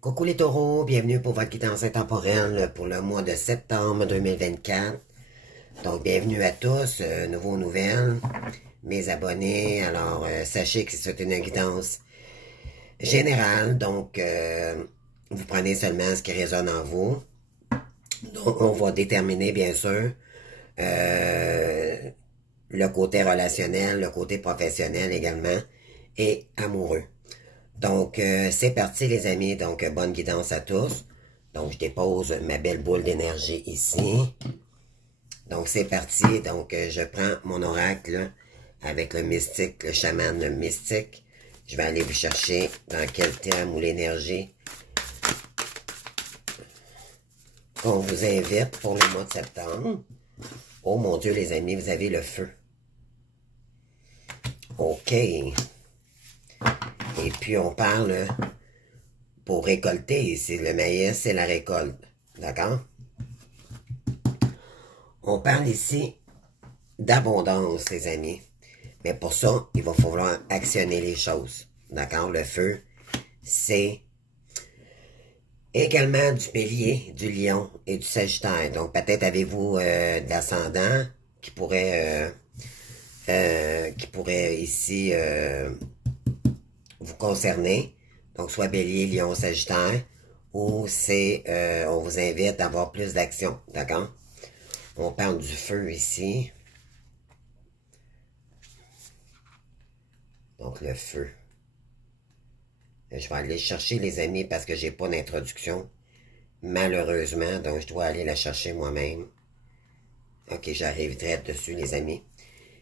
Coucou les taureaux, bienvenue pour votre guidance intemporelle pour le mois de septembre 2024. Donc, bienvenue à tous, nouveaux nouvelles, mes abonnés. Alors, sachez que c'est une guidance générale, donc vous prenez seulement ce qui résonne en vous. Donc, on va déterminer, bien sûr, le côté relationnel, le côté professionnel également, et amoureux. Donc, c'est parti les amis, donc bonne guidance à tous. Donc, je dépose ma belle boule d'énergie ici. Donc, c'est parti. Donc, je prends mon oracle avec le mystique, le chaman mystique. Je vais aller vous chercher dans quel thème ou l'énergie qu'on vous invite pour le mois de septembre. Oh mon Dieu les amis, vous avez le feu. OK. Et puis, on parle pour récolter ici. Le maïs, c'est la récolte. D'accord? On parle ici d'abondance, les amis. Mais pour ça, il va falloir actionner les choses. D'accord? Le feu, c'est également du bélier, du lion et du sagittaire. Donc, peut-être avez-vous de l'ascendant qui pourrait ici vous concerner. Donc, soit bélier, lion, sagittaire. Ou c'est, on vous invite à avoir plus d'action. D'accord? On parle du feu ici. Donc, le feu. Je vais aller chercher, les amis, parce que j'ai pas d'introduction. Malheureusement, donc je dois aller la chercher moi-même. Ok, j'arrive direct dessus, les amis.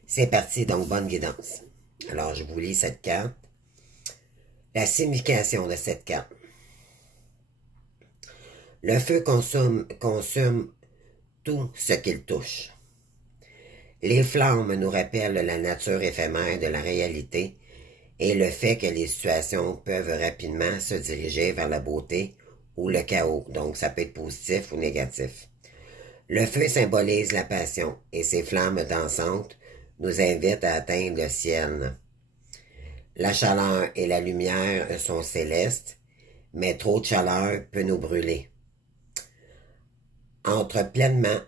C'est parti, donc bonne guidance. Alors, je vous lis cette carte. La signification de cette carte. Le feu consume tout ce qu'il touche. Les flammes nous rappellent la nature éphémère de la réalité et le fait que les situations peuvent rapidement se diriger vers la beauté ou le chaos. Donc, ça peut être positif ou négatif. Le feu symbolise la passion et ses flammes dansantes nous invitent à atteindre le ciel. La chaleur et la lumière sont célestes, mais trop de chaleur peut nous brûler. Entrer pleinement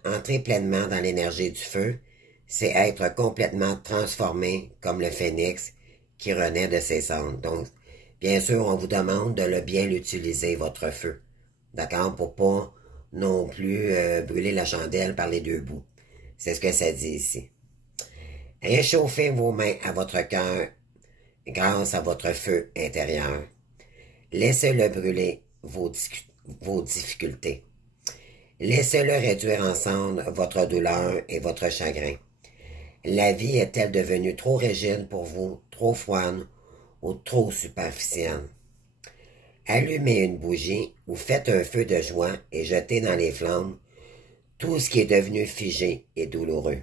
dans l'énergie du feu, c'est être complètement transformé comme le phénix qui renaît de ses cendres. Donc, bien sûr, on vous demande de le bien l'utiliser, votre feu. D'accord? Pour pas non plus brûler la chandelle par les deux bouts. C'est ce que ça dit ici. Réchauffez vos mains à votre cœur grâce à votre feu intérieur. Laissez-le brûler vos difficultés. Laissez-le réduire ensemble votre douleur et votre chagrin. La vie est-elle devenue trop rigide pour vous, trop froide ou trop superficielle? Allumez une bougie ou faites un feu de joie et jetez dans les flammes tout ce qui est devenu figé et douloureux.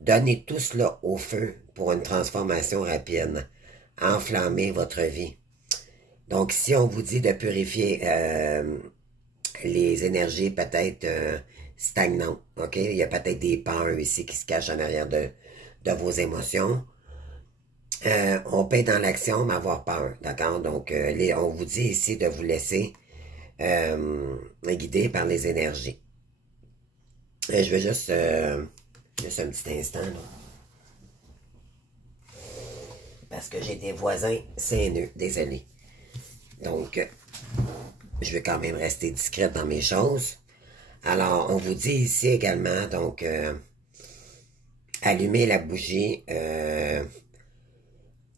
Donnez tout cela au feu pour une transformation rapide. Enflammez votre vie. Donc, si on vous dit de purifier les énergies peut-être stagnantes, ok? Il y a peut-être des peurs ici qui se cachent en arrière de vos émotions. On peut être dans l'action, mais avoir peur, d'accord? Donc, on vous dit ici de vous laisser guider par les énergies. Je vais juste un petit instant, là. Parce que j'ai des voisins haineux, désolé. Donc, je vais quand même rester discrète dans mes choses. Alors, on vous dit ici également, donc, allumer la bougie,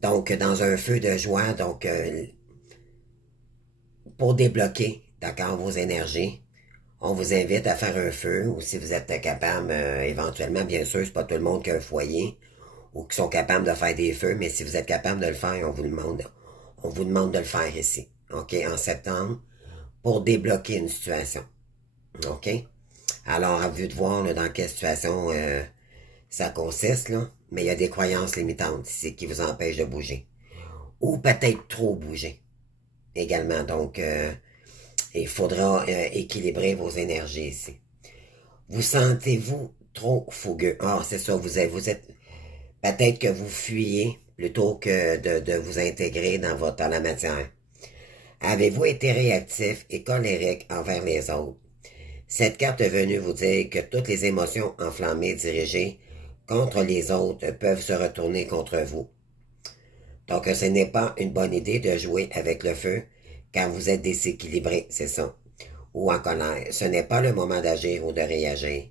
donc, dans un feu de joie, donc, pour débloquer, d'accord, vos énergies, on vous invite à faire un feu, ou si vous êtes capable, éventuellement, bien sûr, c'est pas tout le monde qui a un foyer, ou qui sont capables de faire des feux, mais si vous êtes capable de le faire, on vous demande de le faire ici, ok, en septembre, pour débloquer une situation, ok? Alors, à vue de voir là, dans quelle situation ça consiste, là, mais il y a des croyances limitantes ici qui vous empêchent de bouger, ou peut-être trop bouger, également, donc, il faudra équilibrer vos énergies ici. Vous sentez-vous trop fougueux? Ah, c'est ça, vous êtes peut-être que vous fuyez plutôt que de vous intégrer dans la matière. Avez-vous été réactif et colérique envers les autres? Cette carte est venue vous dire que toutes les émotions enflammées dirigées contre les autres peuvent se retourner contre vous. Donc, ce n'est pas une bonne idée de jouer avec le feu quand vous êtes déséquilibré, c'est ça, ou en colère. Ce n'est pas le moment d'agir ou de réagir.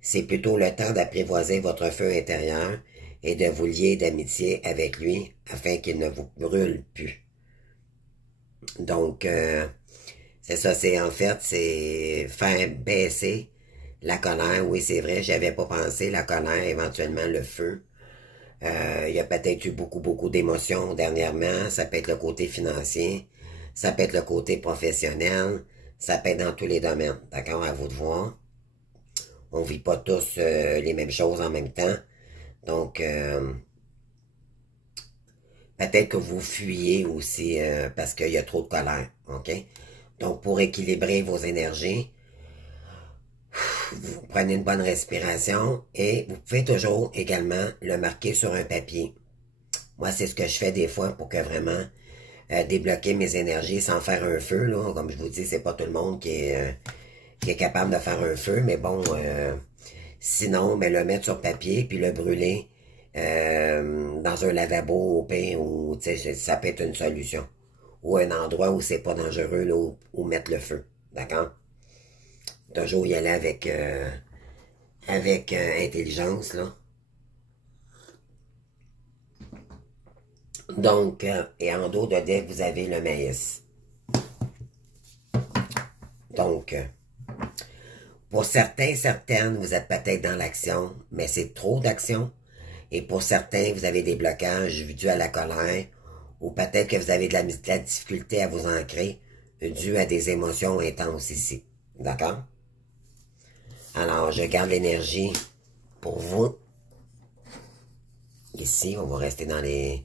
C'est plutôt le temps d'apprivoiser votre feu intérieur et de vous lier d'amitié avec lui afin qu'il ne vous brûle plus. Donc, c'est ça, c'est faire baisser la colère. Oui, c'est vrai, j'avais pas pensé, la colère, éventuellement le feu. Il y a peut-être eu beaucoup d'émotions dernièrement. Ça peut être le côté financier, ça peut être le côté professionnel, ça peut être dans tous les domaines. D'accord, à vous de voir. On vit pas tous les mêmes choses en même temps. Donc, peut-être que vous fuyez aussi parce qu'il y a trop de colère. OK? Donc, pour équilibrer vos énergies, vous prenez une bonne respiration et vous pouvez toujours également le marquer sur un papier. Moi, c'est ce que je fais des fois pour que vraiment débloquer mes énergies sans faire un feu. Là. Comme je vous dis, c'est pas tout le monde qui est capable de faire un feu, mais bon, sinon, le mettre sur papier puis le brûler dans un lavabo au pain ou ça peut être une solution. Ou un endroit où c'est pas dangereux là, où mettre le feu. D'accord? Toujours y aller avec intelligence, là. Donc, et en dos de deck, vous avez le maïs. Donc, pour certains, certaines, vous êtes peut-être dans l'action, mais c'est trop d'action. Et pour certains, vous avez des blocages dus à la colère, ou peut-être que vous avez de la difficulté à vous ancrer, dû à des émotions intenses ici. D'accord? Alors, je garde l'énergie pour vous. Ici, on va rester dans l'énergie.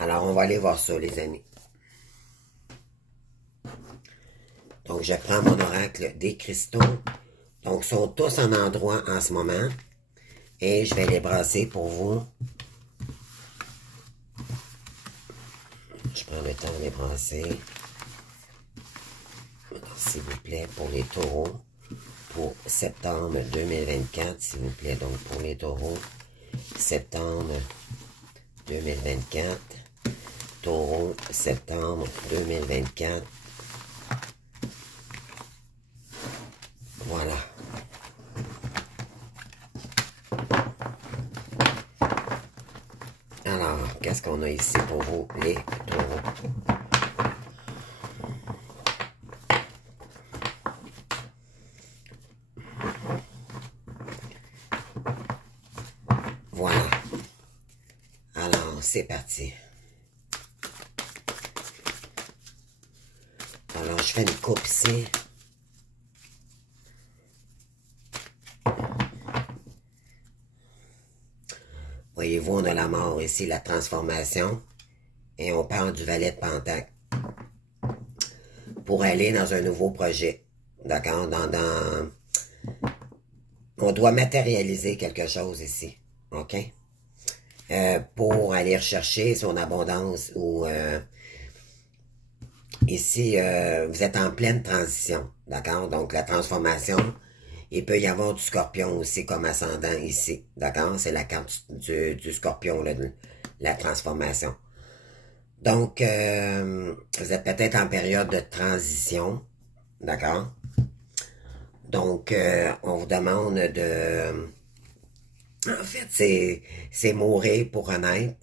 Alors, on va aller voir ça, les amis. Donc, je prends mon oracle des cristaux. Donc, ils sont tous en endroit en ce moment. Et je vais les brasser pour vous. Je prends le temps de les brasser. S'il vous plaît, pour les taureaux. Pour septembre 2024, s'il vous plaît. Donc, pour les taureaux, septembre 2024. Taureau, septembre 2024. Voilà. Alors, qu'est-ce qu'on a ici pour vous, les taureaux? Voilà. Alors, c'est parti. Alors, je fais une coupe ici. Voyez-vous, on a la mort ici, la transformation. Et on parle du valet de Pentacle. Pour aller dans un nouveau projet. D'accord? On doit matérialiser quelque chose ici. OK? Pour aller rechercher son abondance ou... ici, vous êtes en pleine transition. D'accord? Donc, la transformation... Il peut y avoir du scorpion aussi comme ascendant ici. D'accord? C'est la carte du scorpion, là, la transformation. Donc, vous êtes peut-être en période de transition. D'accord? Donc, on vous demande de... En fait, c'est mourir pour renaître.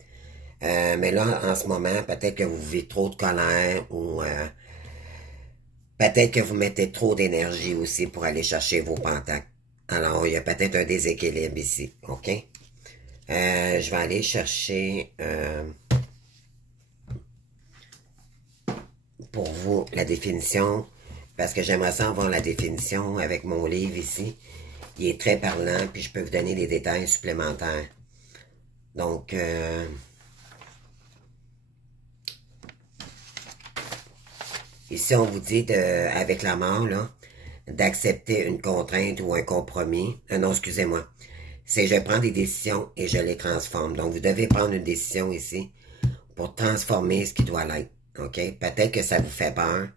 Mais là, en ce moment, peut-être que vous vivez trop de colère ou... peut-être que vous mettez trop d'énergie aussi pour aller chercher vos pentacles. Alors, il y a peut-être un déséquilibre ici, OK? Je vais aller chercher pour vous la définition, parce que j'aimerais ça avoir la définition avec mon livre ici. Il est très parlant, puis je peux vous donner des détails supplémentaires. Donc, ici, on vous dit, avec la mort, là, d'accepter une contrainte ou un compromis. Non, excusez-moi. c'est je prends des décisions et je les transforme. Donc, vous devez prendre une décision ici pour transformer ce qui doit l'être. OK? Peut-être que ça vous fait peur.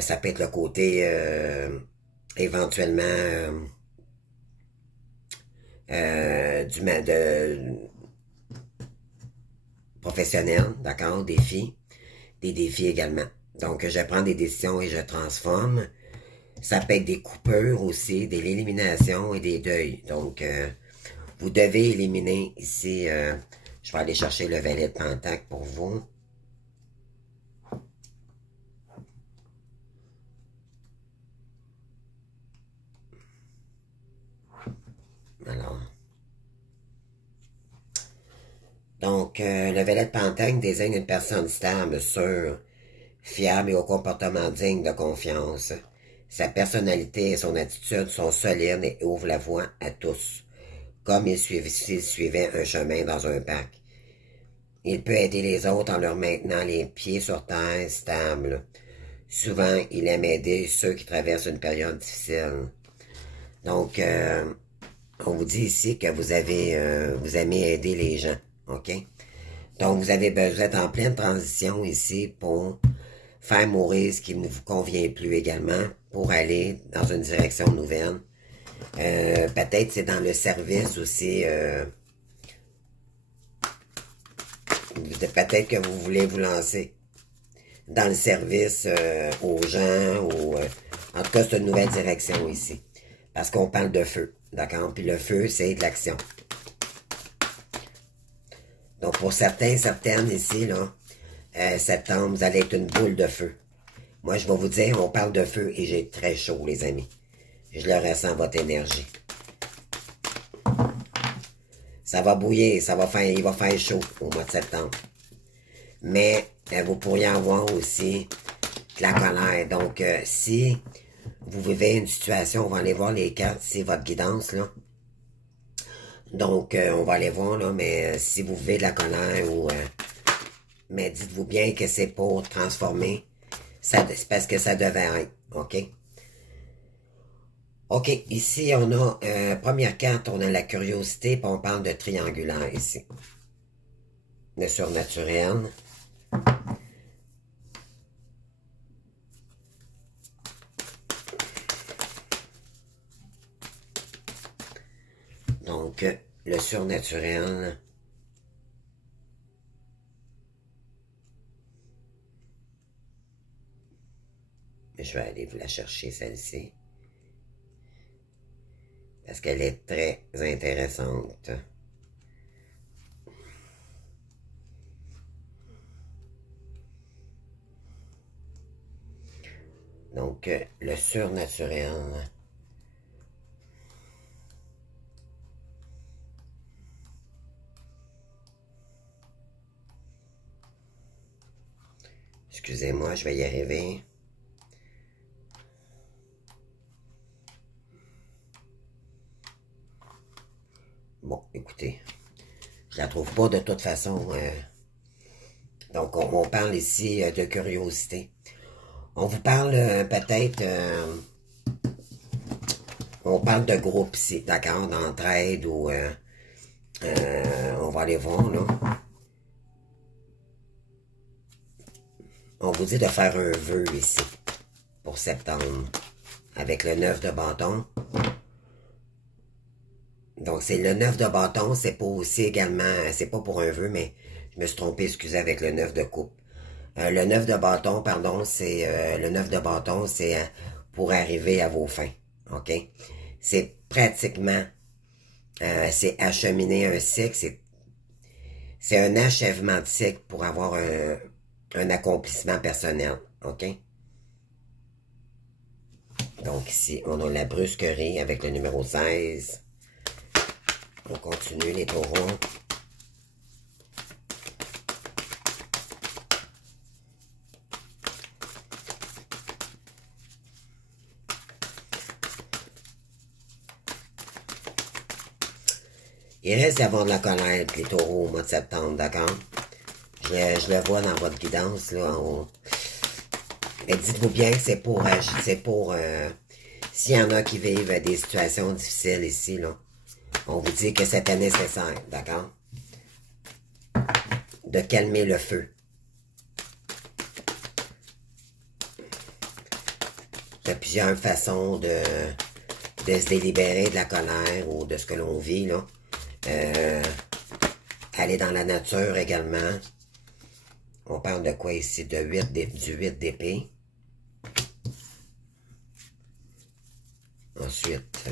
Ça peut être le côté éventuellement professionnel, d'accord? Des défis également. Donc, je prends des décisions et je transforme. Ça peut être des coupures aussi, de l'élimination et des deuils. Donc, vous devez éliminer ici, je vais aller chercher le valet de pentacle pour vous. Alors, donc, le valet de pentacle désigne une personne stable, sûre, fiable et au comportement digne de confiance. Sa personnalité et son attitude sont solides et ouvrent la voie à tous, comme s'il suivait un chemin dans un parc. Il peut aider les autres en leur maintenant les pieds sur terre, stables. Souvent, il aime aider ceux qui traversent une période difficile. Donc, on vous dit ici que vous aimez aider les gens, OK? Donc, vous êtes en pleine transition ici pour faire mourir ce qui ne vous convient plus également pour aller dans une direction nouvelle. Peut-être c'est dans le service aussi. Peut-être que vous voulez vous lancer dans le service aux gens ou en tout cas c'est une nouvelle direction ici. Parce qu'on parle de feu, d'accord? Puis le feu, c'est de l'action. Donc pour certaines ici, là, septembre, vous allez être une boule de feu. Moi, je vais vous dire, on parle de feu et j'ai très chaud, les amis. Je le ressens, votre énergie. Ça va bouillir, il va faire chaud au mois de septembre. Mais vous pourriez avoir aussi de la colère. Donc, si vous vivez une situation, on va aller voir les cartes, c'est votre guidance, là. Donc, on va aller voir, là, mais si vous vivez de la colère ou... mais dites-vous bien que c'est pour transformer. C'est parce que ça devait être, OK? OK, ici, on a, première carte, on a la curiosité, puis on parle de triangulaire ici. Le surnaturel. Donc, le surnaturel. Je vais aller vous la chercher, celle-ci. Parce qu'elle est très intéressante. Donc, le surnaturel. Excusez-moi, je vais y arriver. Bon, écoutez, je la trouve pas de toute façon. Donc, on parle ici de curiosité. On vous parle peut-être... on parle de groupe ici, d'accord, d'entraide ou... on va aller voir, là. On vous dit de faire un vœu ici, pour septembre, avec le 9 de bâton. Donc, c'est le 9 de bâton, c'est pas aussi également, c'est pas pour un vœu, mais je me suis trompé, excusez, avec le 9 de coupe. Le 9 de bâton, pardon, c'est le 9 de bâton, c'est pour arriver à vos fins, OK? C'est pratiquement, c'est acheminer un cycle, c'est un achèvement de cycle pour avoir un accomplissement personnel, OK? Donc ici, on a la brusquerie avec le numéro 16. On continue les taureaux. Il reste d'avoir de la colère, les taureaux, au mois de septembre, d'accord? Je le vois dans votre guidance, là. Mais dites-vous bien que c'est pour s'il y en a qui vivent des situations difficiles ici, là, On vous dit que c'était nécessaire, d'accord? De calmer le feu. Il y a plusieurs façons de se délibérer de la colère ou de ce que l'on vit, là. Aller dans la nature également. On parle de quoi ici? Du 8 d'épée. Ensuite,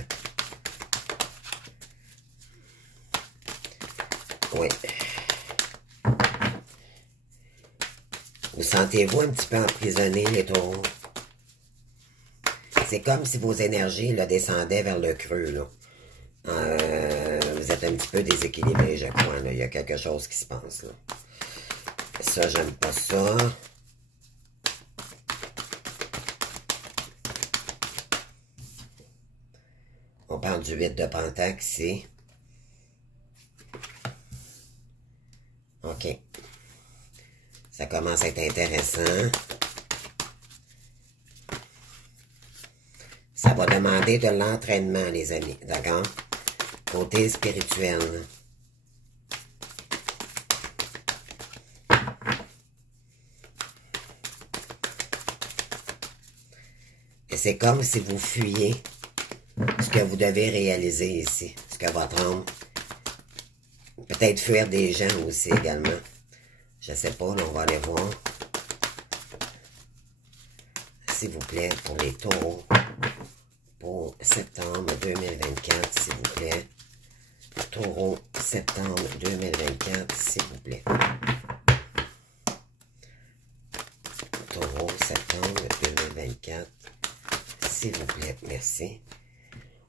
oui. Vous sentez-vous un petit peu emprisonné, les taureaux? C'est comme si vos énergies là, descendaient vers le creux, là. Vous êtes un petit peu déséquilibré, je crois. Là. Il y a quelque chose qui se passe. Là. Ça, j'aime pas ça. On parle du 8 de Pentacle ici. OK. Ça commence à être intéressant. Ça va demander de l'entraînement, les amis. D'accord? Côté spirituel. Et c'est comme si vous fuyiez ce que vous devez réaliser ici. Ce que votre âme... Peut-être fuir des gens aussi également. Je sais pas, là, on va aller voir. S'il vous plaît, pour les taureaux. Pour septembre 2024, s'il vous plaît. Taureau, septembre 2024, s'il vous plaît. Taureau, septembre 2024, s'il vous plaît. Merci.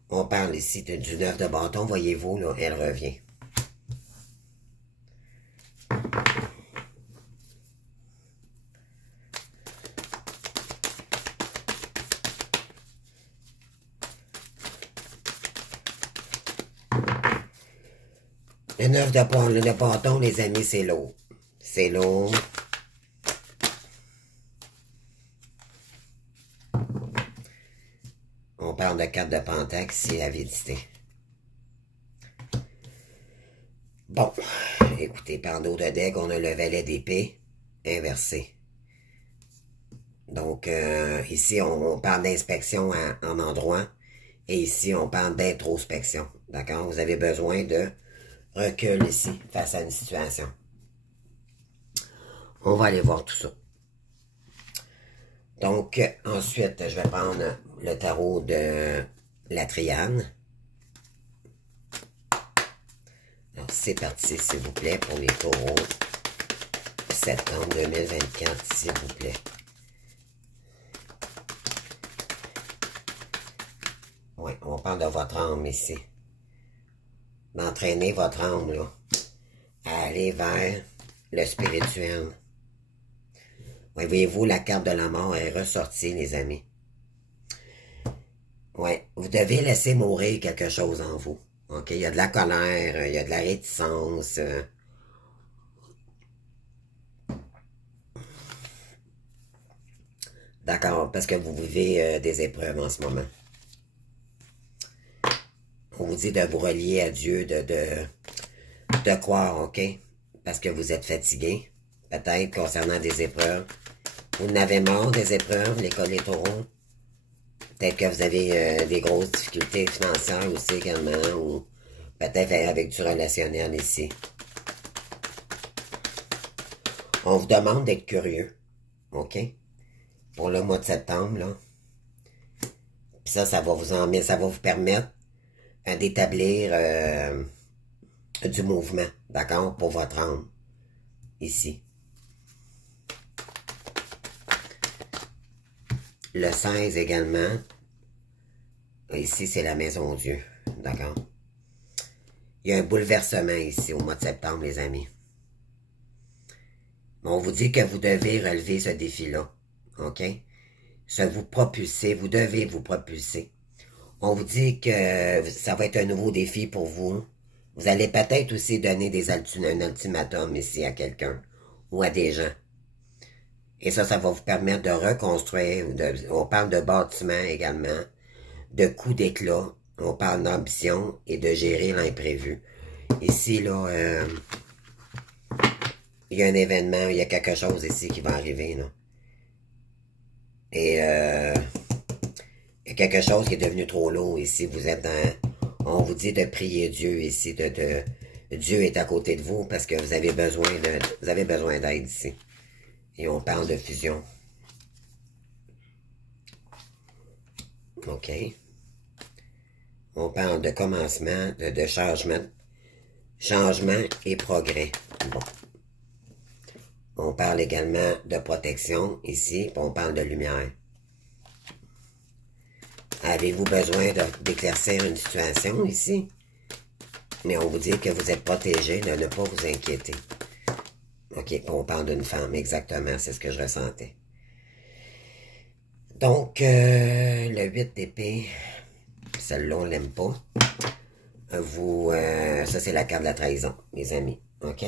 On parle ici du 9 de bâton. Voyez-vous, là, elle revient. Le 9 de bâton, les amis, c'est lourd. C'est lourd. On parle de 4 de pentacle ici, l'avidité. Bon, écoutez, par le dos de deck, on a le valet d'épée inversé. Donc, ici, on parle d'inspection en endroit. Et ici, on parle d'introspection. D'accord? Vous avez besoin de recul ici, face à une situation. On va aller voir tout ça. Donc, ensuite, je vais prendre le tarot de la triade. Alors, c'est parti, s'il vous plaît, pour les taureaux. Septembre 2024, s'il vous plaît. Oui, on parle de votre âme ici. D'entraîner votre âme, là, à aller vers le spirituel. Oui, voyez-vous, la carte de la mort est ressortie, les amis. Oui, vous devez laisser mourir quelque chose en vous. OK, il y a de la colère, il y a de la réticence. D'accord, parce que vous vivez des épreuves en ce moment. On vous dit de vous relier à Dieu, de croire, OK? Parce que vous êtes fatigué, peut-être concernant des épreuves. Vous n'avez marre des épreuves, les taureaux. Peut-être que vous avez des grosses difficultés financières aussi également, ou peut-être avec du relationnel ici. On vous demande d'être curieux, OK? Pour le mois de septembre, là. Puis ça va vous permettre d'établir du mouvement, d'accord, pour votre âme, ici. Le 16 également, ici c'est la maison Dieu, d'accord. Il y a un bouleversement ici au mois de septembre, les amis. On vous dit que vous devez relever ce défi-là, ok. Vous devez vous propulser. On vous dit que ça va être un nouveau défi pour vous. Vous allez peut-être aussi donner un ultimatum ici à quelqu'un ou à des gens. Et ça va vous permettre de reconstruire. On parle de bâtiment également, de coups d'éclat On parle d'ambition et de gérer l'imprévu. Ici, là, il y a un événement, il y a quelque chose ici qui va arriver, là. Et il y a quelque chose qui est devenu trop lourd ici. Vous êtes dans... On vous dit de prier Dieu ici, Dieu est à côté de vous parce que vous avez besoin d'aide ici. Et on parle de fusion. OK. On parle de commencement, de changement et progrès. Bon. On parle également de protection ici, puis on parle de lumière. Avez-vous besoin d'éclaircir une situation ici? Mais on vous dit que vous êtes protégé, de ne pas vous inquiéter. OK, on parle d'une femme, exactement, c'est ce que je ressentais. Donc, le 8 d'épée, celle-là, on l'aime pas. Ça c'est la carte de la trahison, mes amis, OK?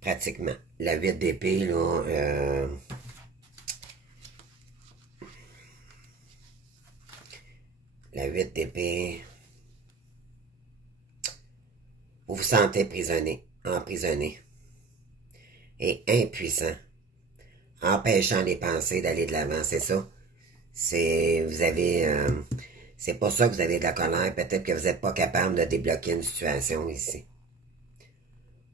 Pratiquement. La 8 d'épée, là, la 8 d'épée, vous vous sentez emprisonné et impuissant, empêchant les pensées d'aller de l'avant, c'est ça? C'est pour ça que vous avez de la colère, peut-être que vous n'êtes pas capable de débloquer une situation ici.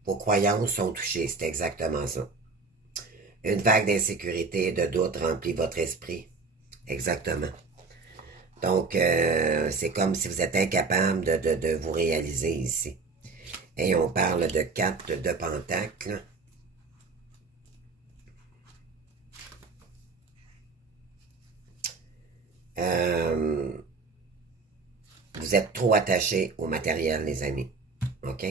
Vos croyances sont touchées, c'est exactement ça. Une vague d'insécurité et de doute remplit votre esprit, exactement. Donc, c'est comme si vous êtes incapable de vous réaliser ici. Et on parle de 4 de pentacles. Vous êtes trop attaché au matériel, les amis. OK?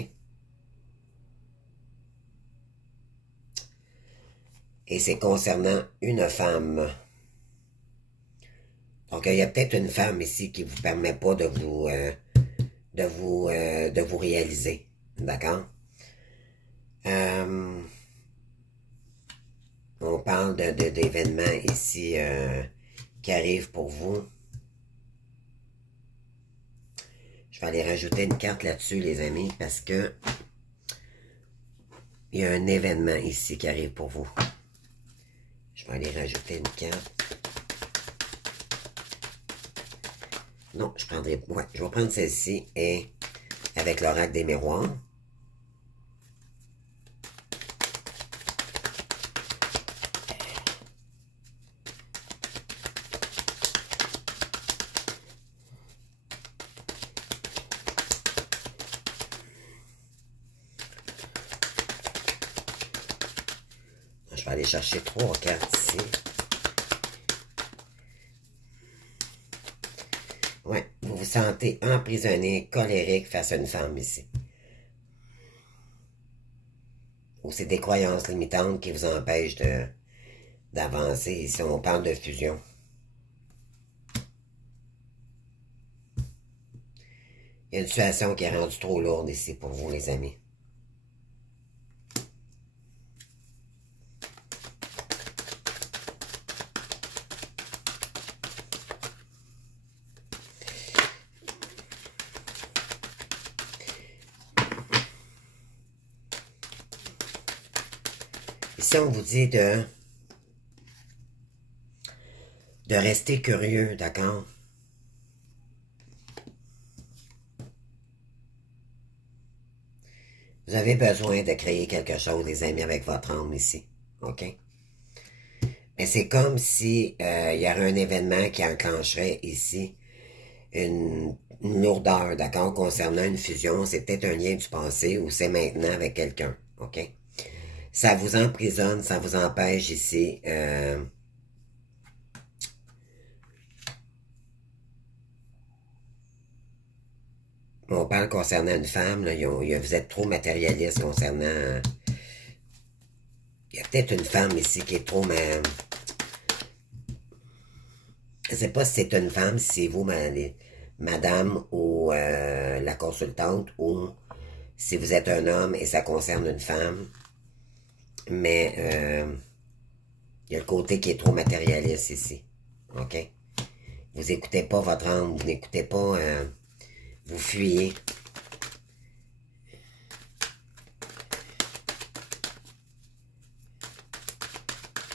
Et c'est concernant une femme. Donc, il y a peut-être une femme ici qui ne vous permet pas de vous réaliser. D'accord? On parle d'événements ici qui arrivent pour vous. Je vais aller rajouter une carte là-dessus, les amis, parce que il y a un événement ici qui arrive pour vous. Je vais aller rajouter une carte. Non, je prendrai... Ouais, je vais prendre celle-ci et avec l'oracle des miroirs. Je vais aller chercher 3 cartes ici. Ouais, vous vous sentez emprisonné, colérique face à une femme ici. Ou c'est des croyances limitantes qui vous empêchent d'avancer. Ici, on parle de fusion. Il y a une situation qui est rendue trop lourde ici pour vous, les amis. Ici, on vous dit de rester curieux, d'accord? Vous avez besoin de créer quelque chose, les amis, avec votre âme ici, OK? Mais c'est comme si il y aurait un événement qui enclencherait ici une lourdeur, d'accord, concernant une fusion. C'est peut-être un lien du passé ou c'est maintenant avec quelqu'un, OK? Ça vous emprisonne, ça vous empêche ici. On parle concernant une femme, là, vous êtes trop matérialiste concernant... Il y a peut-être une femme ici qui est trop... Je ne sais pas si c'est une femme, si c'est vous, madame, ou la consultante, ou si vous êtes un homme et ça concerne une femme. Mais il y a le côté qui est trop matérialiste ici. OK? Vous écoutez pas votre âme, vous n'écoutez pas, vous fuyez.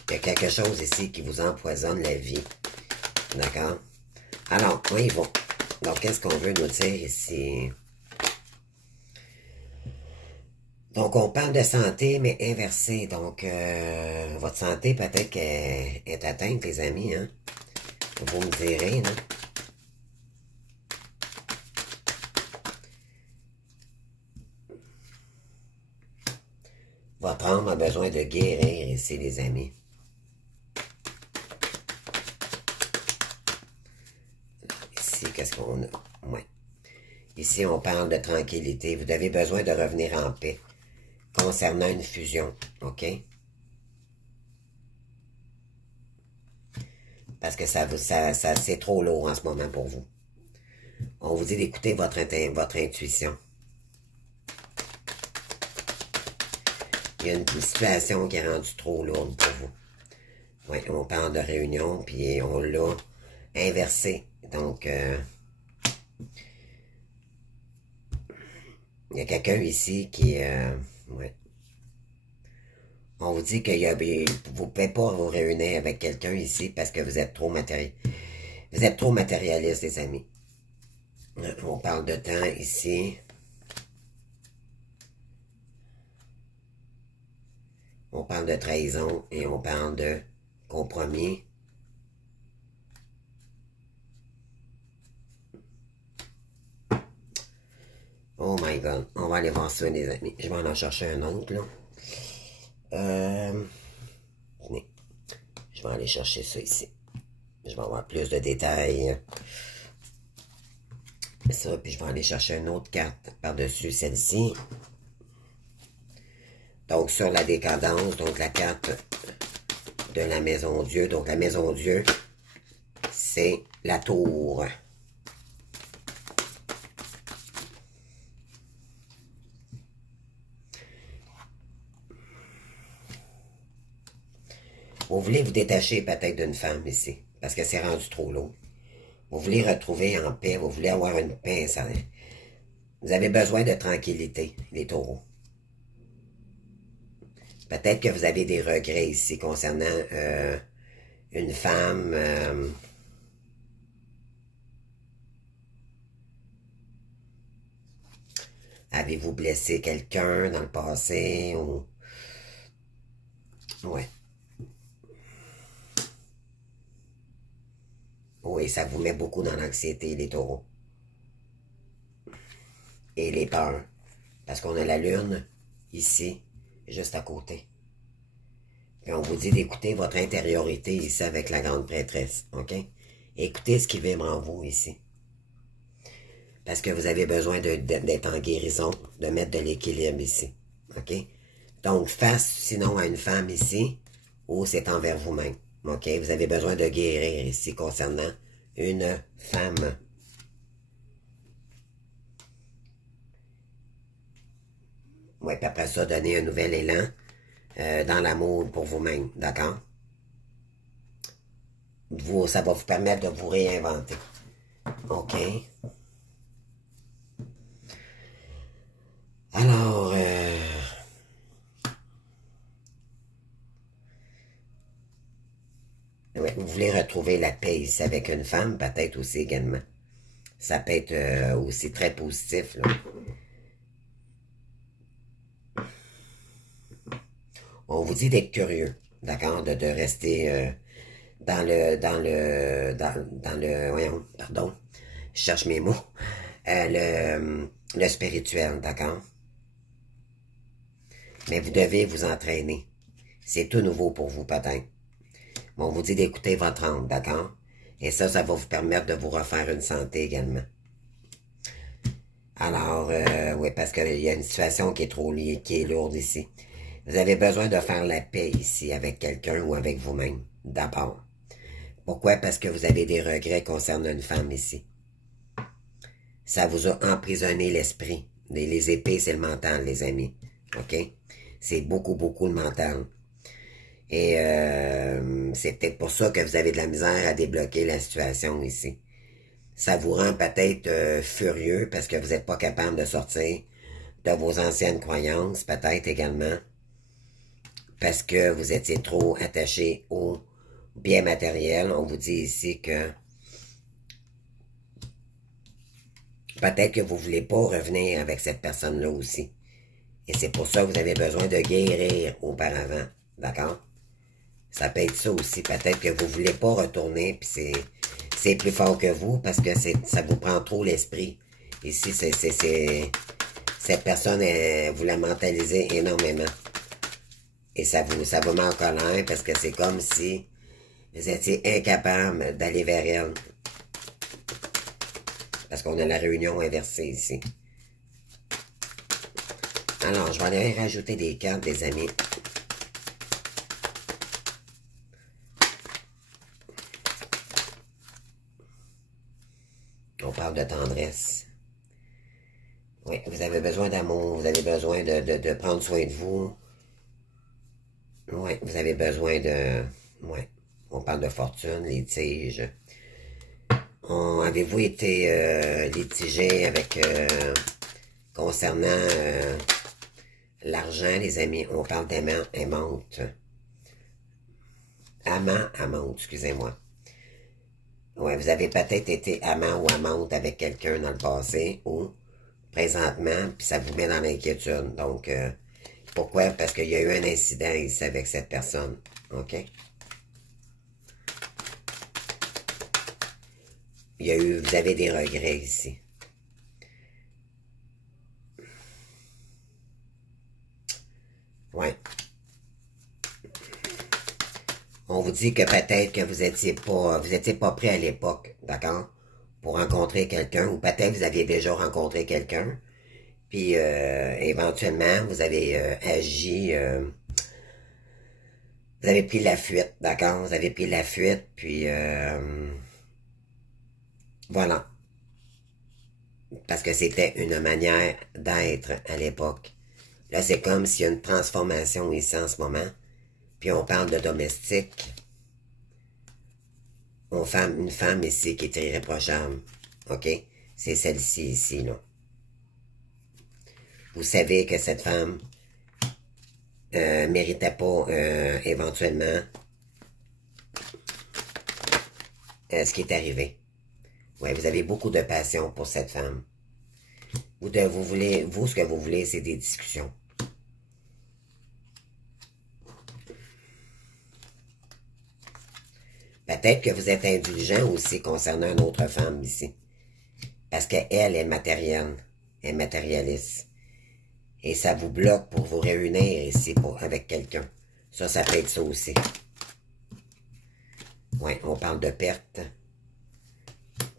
Il y a quelque chose ici qui vous empoisonne la vie. D'accord? Alors, on y va. Donc, qu'est-ce qu'on veut nous dire ici? Donc, on parle de santé, mais inversée. Donc, votre santé peut-être qu'elle est atteinte, les amis. Hein? Vous me direz, non? Votre âme a besoin de guérir ici, les amis. Ici, qu'est-ce qu'on a? Ouais. Ici, on parle de tranquillité. Vous avez besoin de revenir en paix concernant une fusion, OK? Parce que ça c'est trop lourd en ce moment pour vous. On vous dit d'écouter votre intuition. Il y a une situation qui est rendue trop lourde pour vous. Oui, on parle de réunion, puis on l'a inversé. Donc, il y a quelqu'un ici qui... ouais. On vous dit que vous ne pouvez pas vous réunir avec quelqu'un ici parce que vous êtes trop Vous êtes trop matérialiste, les amis. On parle de temps ici. On parle de trahison et on parle de compromis. Oh my God. On va aller voir ça, les amis. Je vais en chercher un autre, là. Je vais aller chercher ça ici. Je vais avoir plus de détails. Ça, puis je vais aller chercher une autre carte par-dessus celle-ci. Donc, sur la décadence, donc la carte de la Maison Dieu. Donc, la Maison Dieu, c'est la tour. Vous voulez vous détacher peut-être d'une femme ici, parce que c'est rendu trop lourd. Vous voulez retrouver en paix, vous voulez avoir une paix. Vous avez besoin de tranquillité, les taureaux. Peut-être que vous avez des regrets ici concernant une femme. Avez-vous blessé quelqu'un dans le passé? Ou... Ouais. Oui, ça vous met beaucoup dans l'anxiété, les taureaux. Et les peurs. Parce qu'on a la lune, ici, juste à côté. Puis on vous dit d'écouter votre intériorité ici avec la grande prêtresse, OK? Écoutez ce qui vibre en vous ici. Parce que vous avez besoin d'être en guérison, de mettre de l'équilibre ici, OK? Donc, face sinon à une femme ici, ou c'est envers vous-même. OK? Vous avez besoin de guérir ici concernant une femme. Oui, puis après ça, donner un nouvel élan dans l'amour pour vous-même. D'accord? Ça va vous permettre de vous réinventer. OK? Alors, ouais, vous voulez retrouver la paix ici avec une femme, peut-être aussi également. Ça peut être aussi très positif, là. On vous dit d'être curieux, d'accord, de rester voyons, pardon, je cherche mes mots, le spirituel, d'accord? Mais vous devez vous entraîner. C'est tout nouveau pour vous, peut-être. On vous dit d'écouter votre âme, d'accord? Et ça va vous permettre de vous refaire une santé également. Alors, oui, parce qu'il y a une situation qui est trop liée, qui est lourde ici. Vous avez besoin de faire la paix ici avec quelqu'un ou avec vous-même, d'abord. Pourquoi? Parce que vous avez des regrets concernant une femme ici. Ça vous a emprisonné l'esprit. Les épées, c'est le mental, les amis. OK? C'est beaucoup, beaucoup le mental. Et c'est peut-être pour ça que vous avez de la misère à débloquer la situation ici. Ça vous rend peut-être furieux parce que vous n'êtes pas capable de sortir de vos anciennes croyances, peut-être également parce que vous étiez trop attaché au bien matériel. On vous dit ici que peut-être que vous ne voulez pas revenir avec cette personne-là aussi. Et c'est pour ça que vous avez besoin de guérir auparavant. D'accord? Ça peut être ça aussi. Peut-être que vous ne voulez pas retourner, puis c'est plus fort que vous parce que ça vous prend trop l'esprit. Ici, cette personne, vous la mentalisez énormément. Et ça vous met en colère parce que c'est comme si vous étiez incapable d'aller vers elle. Parce qu'on a la réunion inversée ici. Alors, je vais aller rajouter des cartes, des amis. On parle de tendresse. Oui, vous avez besoin d'amour, vous avez besoin de prendre soin de vous. Oui, vous avez besoin de... Oui, on parle de fortune, litige. Avez-vous été litigé avec... concernant l'argent, les amis, on parle d'aimant, aimante. Amant, amante, excusez-moi. Ouais, vous avez peut-être été amant ou amante avec quelqu'un dans le passé ou présentement, puis ça vous met dans l'inquiétude. Donc, pourquoi? Parce qu'il y a eu un incident ici avec cette personne. OK? Vous avez des regrets ici. Ouais. On vous dit que peut-être que vous étiez pas prêt à l'époque, d'accord? Pour rencontrer quelqu'un, ou peut-être vous aviez déjà rencontré quelqu'un, puis éventuellement, vous avez agi, vous avez pris la fuite, d'accord? Vous avez pris la fuite, puis voilà. Parce que c'était une manière d'être à l'époque. Là, c'est comme s'il y a une transformation ici en ce moment. Puis on parle de domestique. Une femme ici qui est irréprochable. OK? C'est celle-ci ici, là. Vous savez que cette femme méritait pas éventuellement ce qui est arrivé. Ouais, vous avez beaucoup de passion pour cette femme. Vous, ce que vous voulez, c'est des discussions. Peut-être que vous êtes indulgent aussi concernant une autre femme ici. Parce qu'elle est matérielle, est matérialiste. Et ça vous bloque pour vous réunir ici avec quelqu'un. Ça peut être ça aussi. Oui, on parle de perte.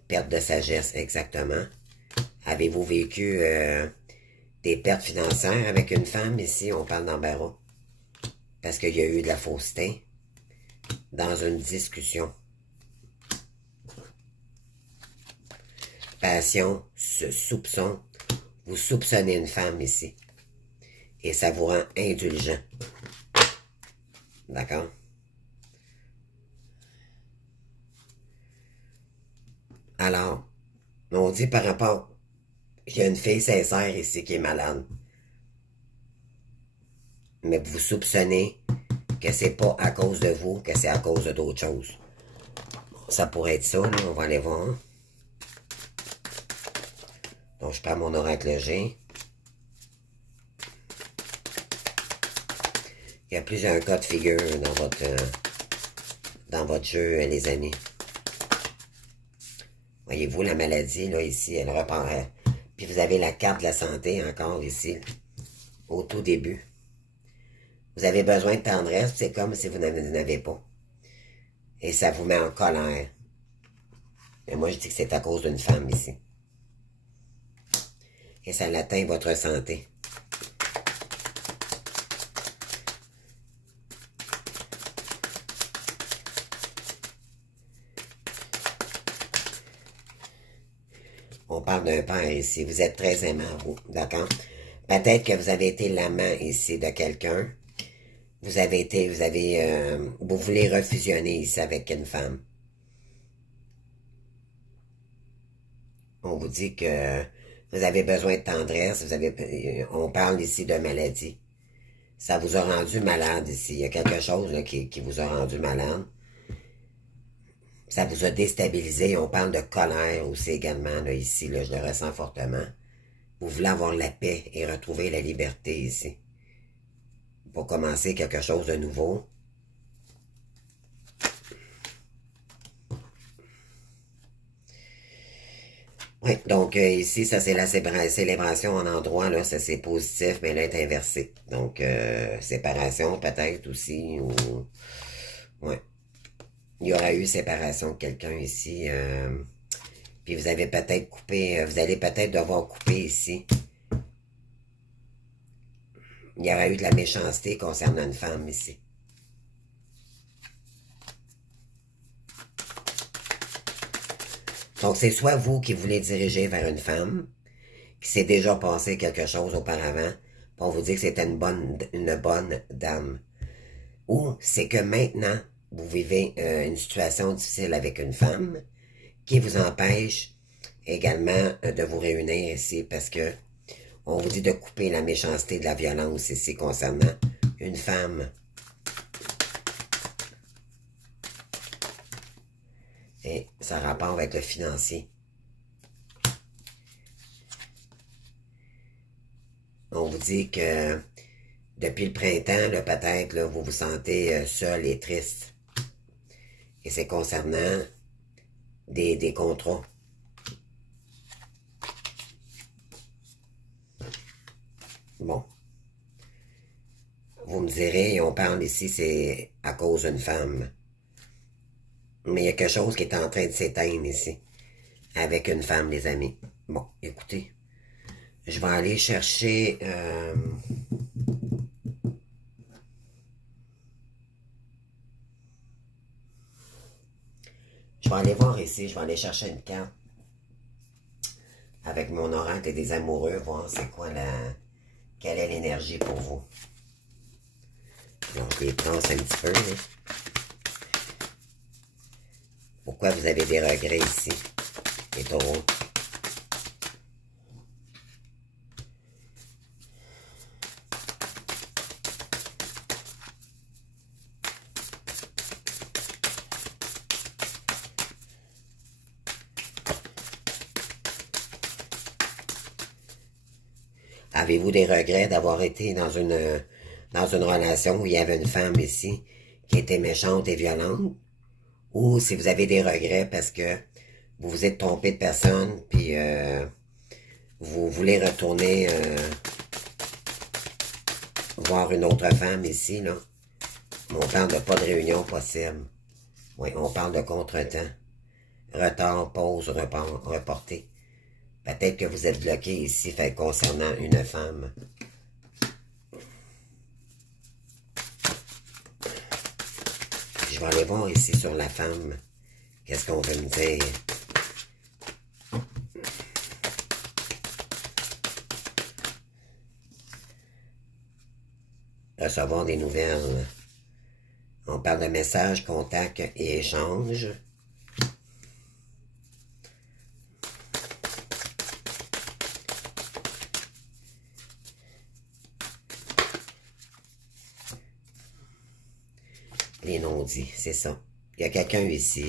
Perte de sagesse, exactement. Avez-vous vécu des pertes financières avec une femme ici? On parle d'embarras. Parce qu'il y a eu de la fausseté dans une discussion. Passion, soupçon. Vous soupçonnez une femme ici. Et ça vous rend indulgent. D'accord? Alors, on dit par rapport... Il y a une fille sincère ici qui est malade. Mais vous soupçonnez que c'est pas à cause de vous, que c'est à cause d'autres choses. Ça pourrait être ça, là, on va aller voir. Donc, je prends mon oracle G. Il y a plusieurs cas de figure dans votre jeu, les amis. Voyez-vous, la maladie, là, ici, elle repart. Puis vous avez la carte de la santé encore ici, au tout début. Vous avez besoin de tendresse, c'est comme si vous n'en avez pas. Et ça vous met en colère. Mais moi, je dis que c'est à cause d'une femme ici. Et ça l'atteint votre santé. On parle d'un père ici. Vous êtes très aimant, vous. D'accord? Peut-être que vous avez été l'amant ici de quelqu'un. vous voulez refusionner ici avec une femme. On vous dit que vous avez besoin de tendresse, on parle ici de maladie. Ça vous a rendu malade ici. Il y a quelque chose là, qui vous a rendu malade. Ça vous a déstabilisé. On parle de colère aussi également là, ici. Là, je le ressens fortement. Vous voulez avoir la paix et retrouver la liberté ici. Pour commencer quelque chose de nouveau. Oui, donc ici, ça c'est la célébration en endroit, là, ça c'est positif, mais là, elle est inversé. Donc, séparation peut-être aussi, ou... Ouais. Il y aura eu séparation de quelqu'un ici, puis vous avez peut-être coupé, vous allez peut-être devoir couper ici. Il y aura eu de la méchanceté concernant une femme ici. Donc, c'est soit vous qui voulez diriger vers une femme, qui s'est déjà passé quelque chose auparavant, pour vous dire que c'était une bonne dame. Ou c'est que maintenant, vous vivez une situation difficile avec une femme, qui vous empêche également de vous réunir ici, parce que on vous dit de couper la méchanceté de la violence ici concernant une femme. Et ça a rapport avec le financier. On vous dit que depuis le printemps, peut-être, là, vous vous sentez seul et triste. Et c'est concernant des contrats. Bon. Vous me direz, on parle ici, c'est à cause d'une femme. Mais il y a quelque chose qui est en train de s'éteindre ici. Avec une femme, les amis. Bon, écoutez. Je vais aller chercher... Je vais aller voir ici. Je vais aller chercher une carte. Avec mon oracle et des amoureux. Voir c'est quoi la... Quelle est l'énergie pour vous. Donc, je les pense un petit peu, là. Pourquoi vous avez des regrets ici, les taureaux? Avez-vous des regrets d'avoir été dans une relation où il y avait une femme ici qui était méchante et violente? Ou si vous avez des regrets parce que vous vous êtes trompé de personne, puis vous voulez retourner voir une autre femme ici, là. On parle de pas de réunion possible. Oui, on parle de contretemps. Retard, pause, reporté. Peut-être que vous êtes bloqué ici, fait concernant une femme. Je vais aller voir ici sur la femme. Qu'est-ce qu'on veut me dire? Recevoir des nouvelles. On parle de messages, contacts et échanges. Les non-dits, c'est ça. Il y a quelqu'un ici.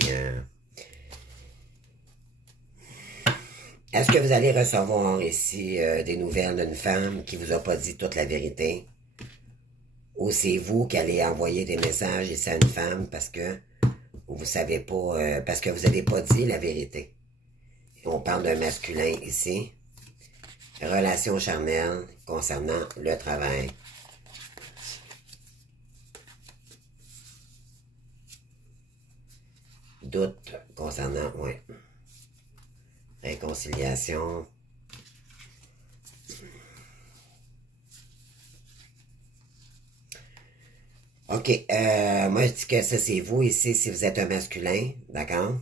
Est-ce que vous allez recevoir ici des nouvelles d'une femme qui vous a pas dit toute la vérité? Ou c'est vous qui allez envoyer des messages ici à une femme parce que vous savez pas, parce que vous n'avez pas dit la vérité? On parle d'un masculin ici. Relation charnelle concernant le travail. Doute concernant, oui. Réconciliation. OK, moi je dis que ça c'est vous ici si vous êtes un masculin, d'accord?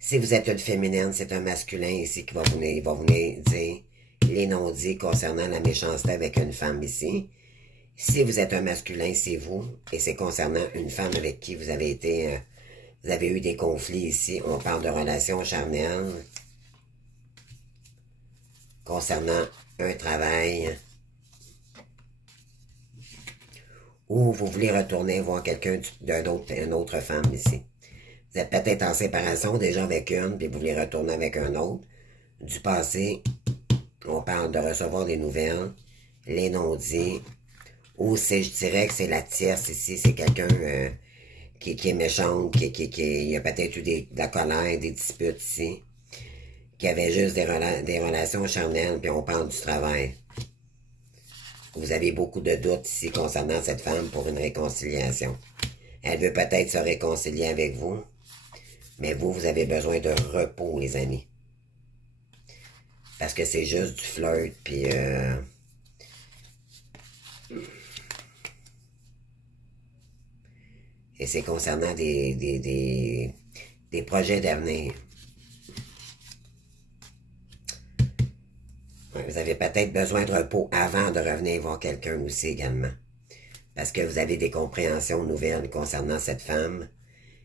Si vous êtes une féminine, c'est un masculin ici qui va venir, il va venir dire les non-dits concernant la méchanceté avec une femme ici. Si vous êtes un masculin, c'est vous. Et c'est concernant une femme avec qui vous avez été... vous avez eu des conflits ici. On parle de relations charnelles. Concernant un travail. Ou vous voulez retourner voir quelqu'un une autre femme ici. Vous êtes peut-être en séparation déjà avec une, puis vous voulez retourner avec un autre. Du passé, on parle de recevoir des nouvelles, les non-dits, ou c'est, je dirais que c'est la tierce ici, c'est quelqu'un qui est méchant, qui a peut-être eu de la colère, des disputes ici, qui avait juste des relations charnelles, puis on parle du travail. Vous avez beaucoup de doutes ici concernant cette femme pour une réconciliation. Elle veut peut-être se réconcilier avec vous, mais vous avez besoin de repos, les amis. Parce que c'est juste du flirt, puis... Et c'est concernant des projets d'avenir. Vous avez peut-être besoin de repos avant de revenir voir quelqu'un aussi également. Parce que vous avez des compréhensions nouvelles concernant cette femme.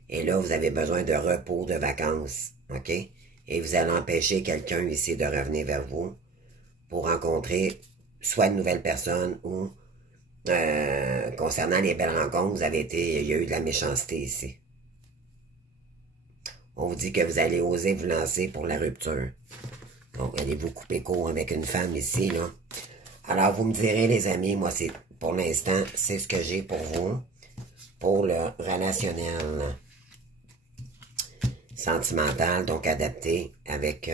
Et là, vous avez besoin de repos, de vacances. OK? Et vous allez empêcher quelqu'un ici de revenir vers vous pour rencontrer soit une nouvelle personne ou concernant les belles rencontres, il y a eu de la méchanceté ici. On vous dit que vous allez oser vous lancer pour la rupture. Donc, allez-vous couper court avec une femme ici, là. Alors, vous me direz, les amis, moi, pour l'instant, c'est ce que j'ai pour vous. Pour le relationnel sentimental, donc adapté avec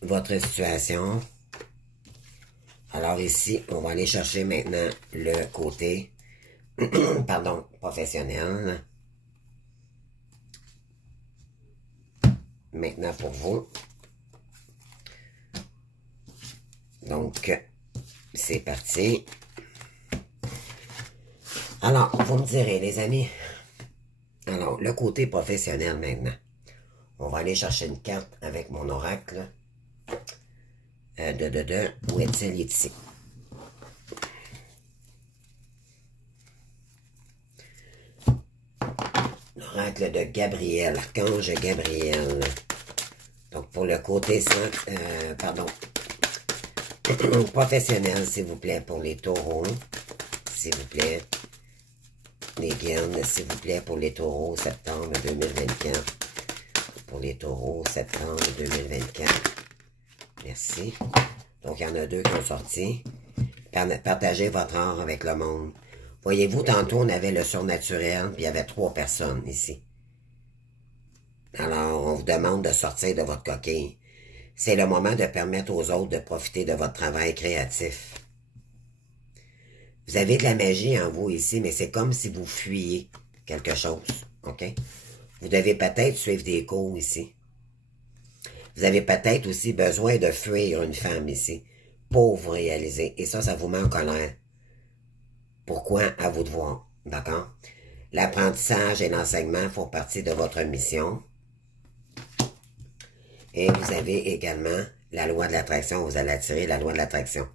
votre situation. Alors ici, on va aller chercher maintenant le côté, pardon, professionnel. Maintenant pour vous. Donc, c'est parti. Alors, vous me direz, les amis. Alors, le côté professionnel maintenant. On va aller chercher une carte avec mon oracle. Où est-il ici? L'oracle de Gabriel, archange Gabriel. Donc, pour le côté professionnel, s'il vous plaît, pour les taureaux, s'il vous plaît. Les guernes, s'il vous plaît, pour les taureaux, septembre 2024. Pour les taureaux, septembre 2024. Merci. Donc, il y en a 2 qui ont sorti. Partagez votre art avec le monde. Voyez-vous, tantôt, on avait le surnaturel, puis il y avait 3 personnes ici. Alors, on vous demande de sortir de votre coquille. C'est le moment de permettre aux autres de profiter de votre travail créatif. Vous avez de la magie en vous ici, mais c'est comme si vous fuyiez quelque chose, OK? Vous devez peut-être suivre des cours ici. Vous avez peut-être aussi besoin de fuir une femme ici pour vous réaliser. Et ça vous met en colère. Pourquoi? À vous de voir, d'accord? L'apprentissage et l'enseignement font partie de votre mission. Et vous avez également la loi de l'attraction. Vous allez attirer la loi de l'attraction.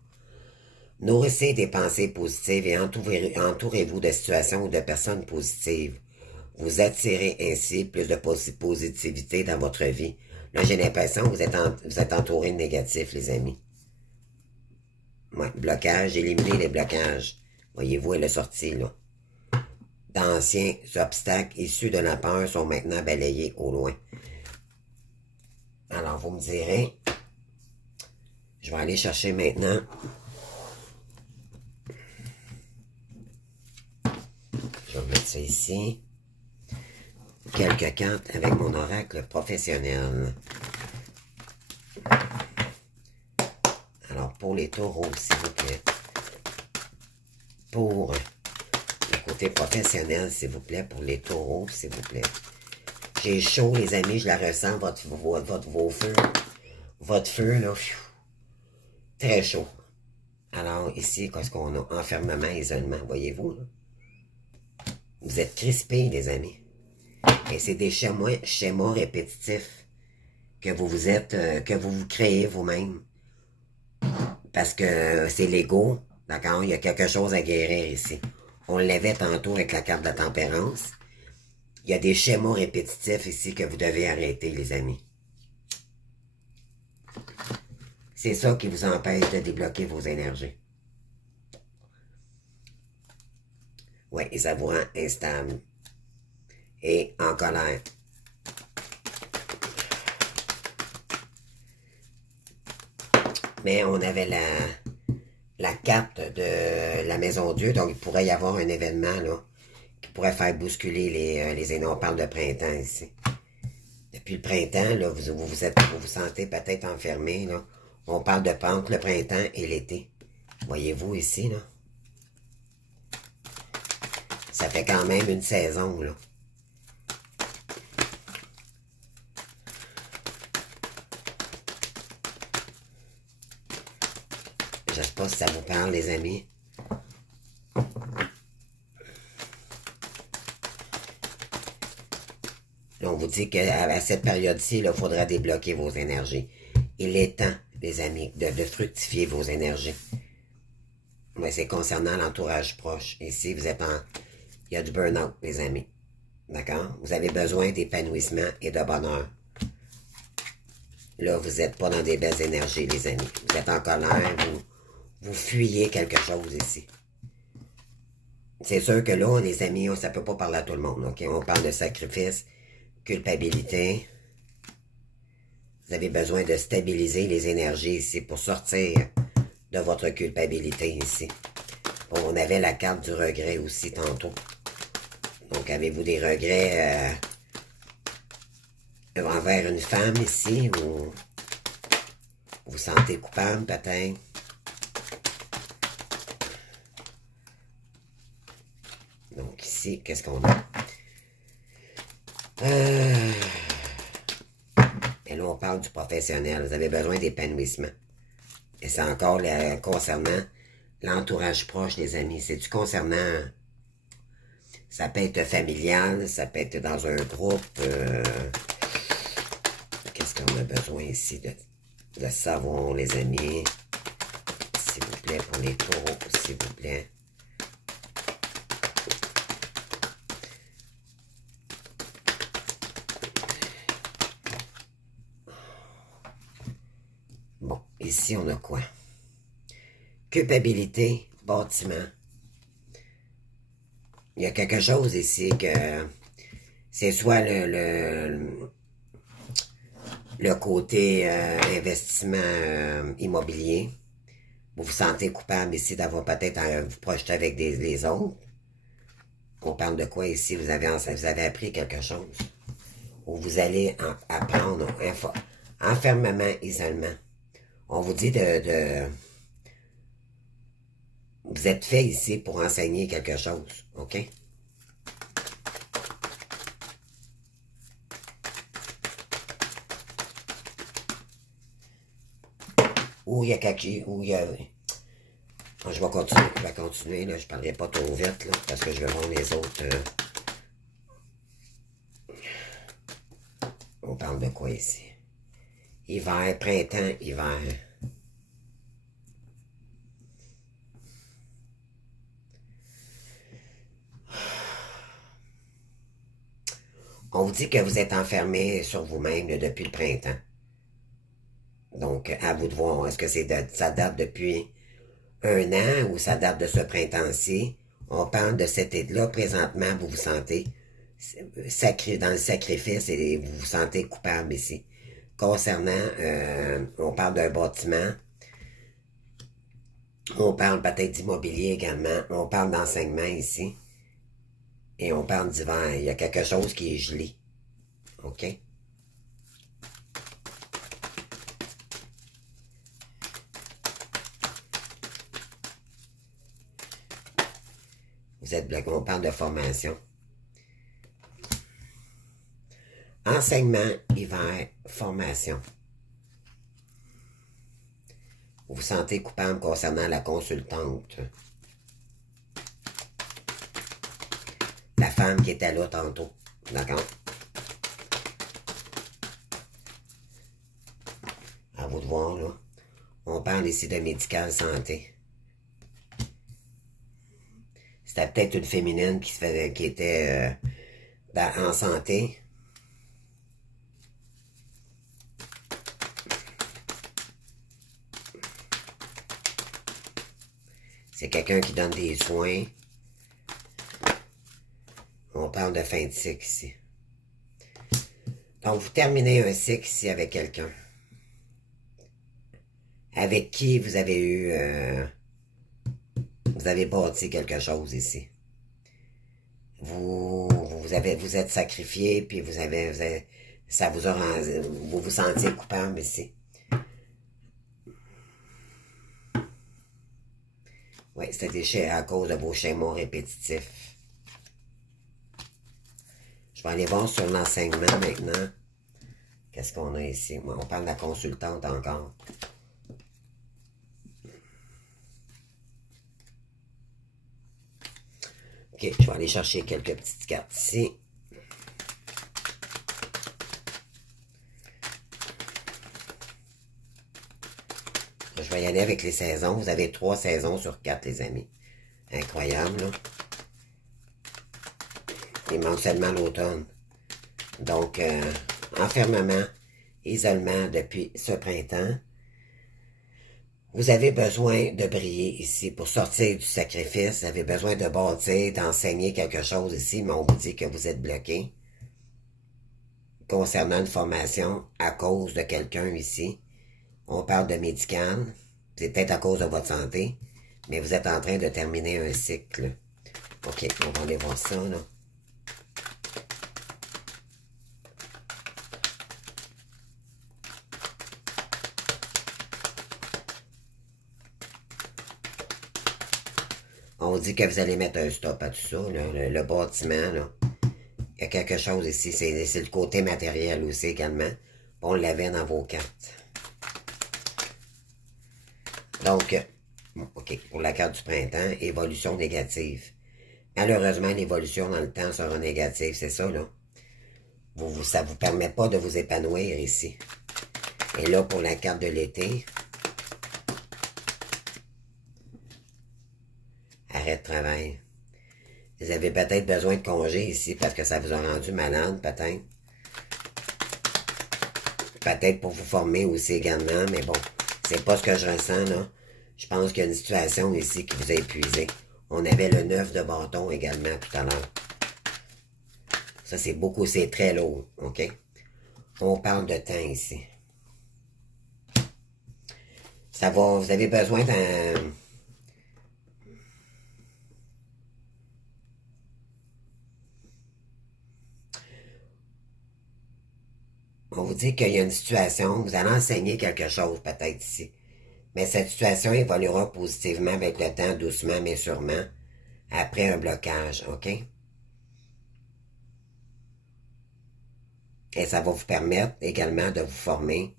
Nourrissez des pensées positives et entourez-vous de situations ou de personnes positives. Vous attirez ainsi plus de positivité dans votre vie. Là, j'ai l'impression que vous êtes entouré de négatifs, les amis. Ouais, blocage, éliminez les blocages. Voyez-vous, elle est sortie, là. D'anciens obstacles issus de la peur sont maintenant balayés au loin. Alors, vous me direz, je vais aller chercher maintenant. Je vais mettre ça ici. Quelques cartes avec mon oracle professionnel. Alors, pour les taureaux, s'il vous plaît. Pour le côté professionnel, s'il vous plaît. Pour les taureaux, s'il vous plaît. J'ai chaud, les amis, je la ressens, vos feux. Votre feu, là, très chaud. Alors, ici, qu'est-ce qu'on a? Enfermement, isolement, voyez-vous, là? Vous êtes crispés, les amis. Et c'est des schémas répétitifs que que vous créez vous-même. Parce que c'est l'ego D'accord? Il y a quelque chose à guérir ici. On l'avait tantôt avec la carte de la tempérance. Il y a des schémas répétitifs ici que vous devez arrêter, les amis. C'est ça qui vous empêche de débloquer vos énergies. Oui, et ça vous rend instable et en colère. Mais on avait la carte de la Maison Dieu, donc il pourrait y avoir un événement là, qui pourrait faire bousculer les énergies. On parle de printemps ici. Depuis le printemps, là, vous vous sentez peut-être enfermé. Là. On parle de pente, le printemps et l'été. Voyez-vous ici, là? Ça fait quand même une saison, là. Je sais pas si ça vous parle, les amis. Là, on vous dit qu'à cette période-ci, il faudra débloquer vos énergies. Il est temps, les amis, de fructifier vos énergies. Mais c'est concernant l'entourage proche. Ici, vous êtes en... Il y a du burn-out, les amis. D'accord? Vous avez besoin d'épanouissement et de bonheur. Là, vous n'êtes pas dans des belles énergies, les amis. Vous êtes en colère, vous fuyez quelque chose ici. C'est sûr que là, les amis, ça ne peut pas parler à tout le monde. OK? On parle de sacrifice, culpabilité. Vous avez besoin de stabiliser les énergies ici pour sortir de votre culpabilité ici. Bon, on avait la carte du regret aussi tantôt. Donc, avez-vous des regrets envers une femme ici ou vous vous sentez coupable peut-être? Donc ici, qu'est-ce qu'on a? Et là, on parle du professionnel. Vous avez besoin d'épanouissement. Et c'est encore concernant l'entourage proche, les amis. C'est-tu concernant... Ça peut être familial, ça peut être dans un groupe. Qu'est-ce qu'on a besoin ici de savoir, les amis? S'il vous plaît, pour les taureaux, s'il vous plaît. Bon, ici, on a quoi? Culpabilité, bâtiment. Il y a quelque chose ici que c'est soit le côté investissement immobilier. Vous vous sentez coupable ici d'avoir peut-être à vous projeter avec les autres. On parle de quoi ici? Vous avez appris quelque chose. Ou vous allez apprendre enfermement, isolement. On vous dit vous êtes fait ici pour enseigner quelque chose, OK? Ou il y a je vais continuer, là, je ne parlerai pas trop vite, là, parce que je vais voir les autres. On parle de quoi ici? Hiver, printemps, hiver. On vous dit que vous êtes enfermé sur vous-même depuis le printemps. Donc, à vous de voir, est-ce que ça date depuis un an ou ça date de ce printemps-ci? On parle de cet été-là. Présentement, vous vous sentez dans le sacrifice et vous vous sentez coupable ici. Concernant, on parle d'un bâtiment. On parle peut-être d'immobilier également. On parle d'enseignement ici. Et on parle d'hiver. Il y a quelque chose qui est gelé. OK? Vous êtes bloqué. On parle de formation. Enseignement, hiver, formation. Vous vous sentez coupable concernant la consultante. La femme qui était là tantôt. D'accord? À vous de voir, là. On parle ici de médical santé. C'était peut-être une féminine qui était en santé. C'est quelqu'un qui donne des soins. On parle de fin de cycle ici. Donc, vous terminez un cycle ici avec quelqu'un. Avec qui vous avez eu... vous avez bâti quelque chose ici. Vous êtes sacrifié, puis ça vous a rendu... Vous vous sentiez coupable ici. Oui, c'était à cause de vos schémas répétitifs. Je vais aller voir sur l'enseignement maintenant. Qu'est-ce qu'on a ici? On parle de la consultante encore. Ok, je vais aller chercher quelques petites cartes ici. Je vais y aller avec les saisons. Vous avez 3 saisons sur 4, les amis. Incroyable, là. Il manque seulement l'automne. Donc, enfermement, isolement depuis ce printemps. Vous avez besoin de briller ici pour sortir du sacrifice. Vous avez besoin de bâtir, d'enseigner quelque chose ici, mais on vous dit que vous êtes bloqué. Concernant une formation à cause de quelqu'un ici, on parle de médical. C'est peut-être à cause de votre santé, mais vous êtes en train de terminer un cycle. OK, on va aller voir ça, là. On dit que vous allez mettre un stop à tout ça, là, le bâtiment, là. Il y a quelque chose ici, c'est le côté matériel aussi également. On l'avait dans vos cartes. Donc, OK, pour la carte du printemps, évolution négative. Malheureusement, l'évolution dans le temps sera négative, c'est ça, là. Ça ne vous permet pas de vous épanouir ici. Et là, pour la carte de l'été, arrêt de travail. Vous avez peut-être besoin de congé ici parce que ça vous a rendu malade, peut-être. Peut-être pour vous former aussi également, mais bon, c'est pas ce que je ressens, là. Je pense qu'il y a une situation ici qui vous a épuisé. On avait le 9 de bâton également tout à l'heure. Ça, c'est beaucoup, c'est très lourd, OK? On parle de temps ici. Ça va, vous avez besoin d'un... On vous dit qu'il y a une situation, vous allez enseigner quelque chose peut-être ici. Mais cette situation évoluera positivement avec le temps, doucement mais sûrement, après un blocage, OK? Et ça va vous permettre également de vous former,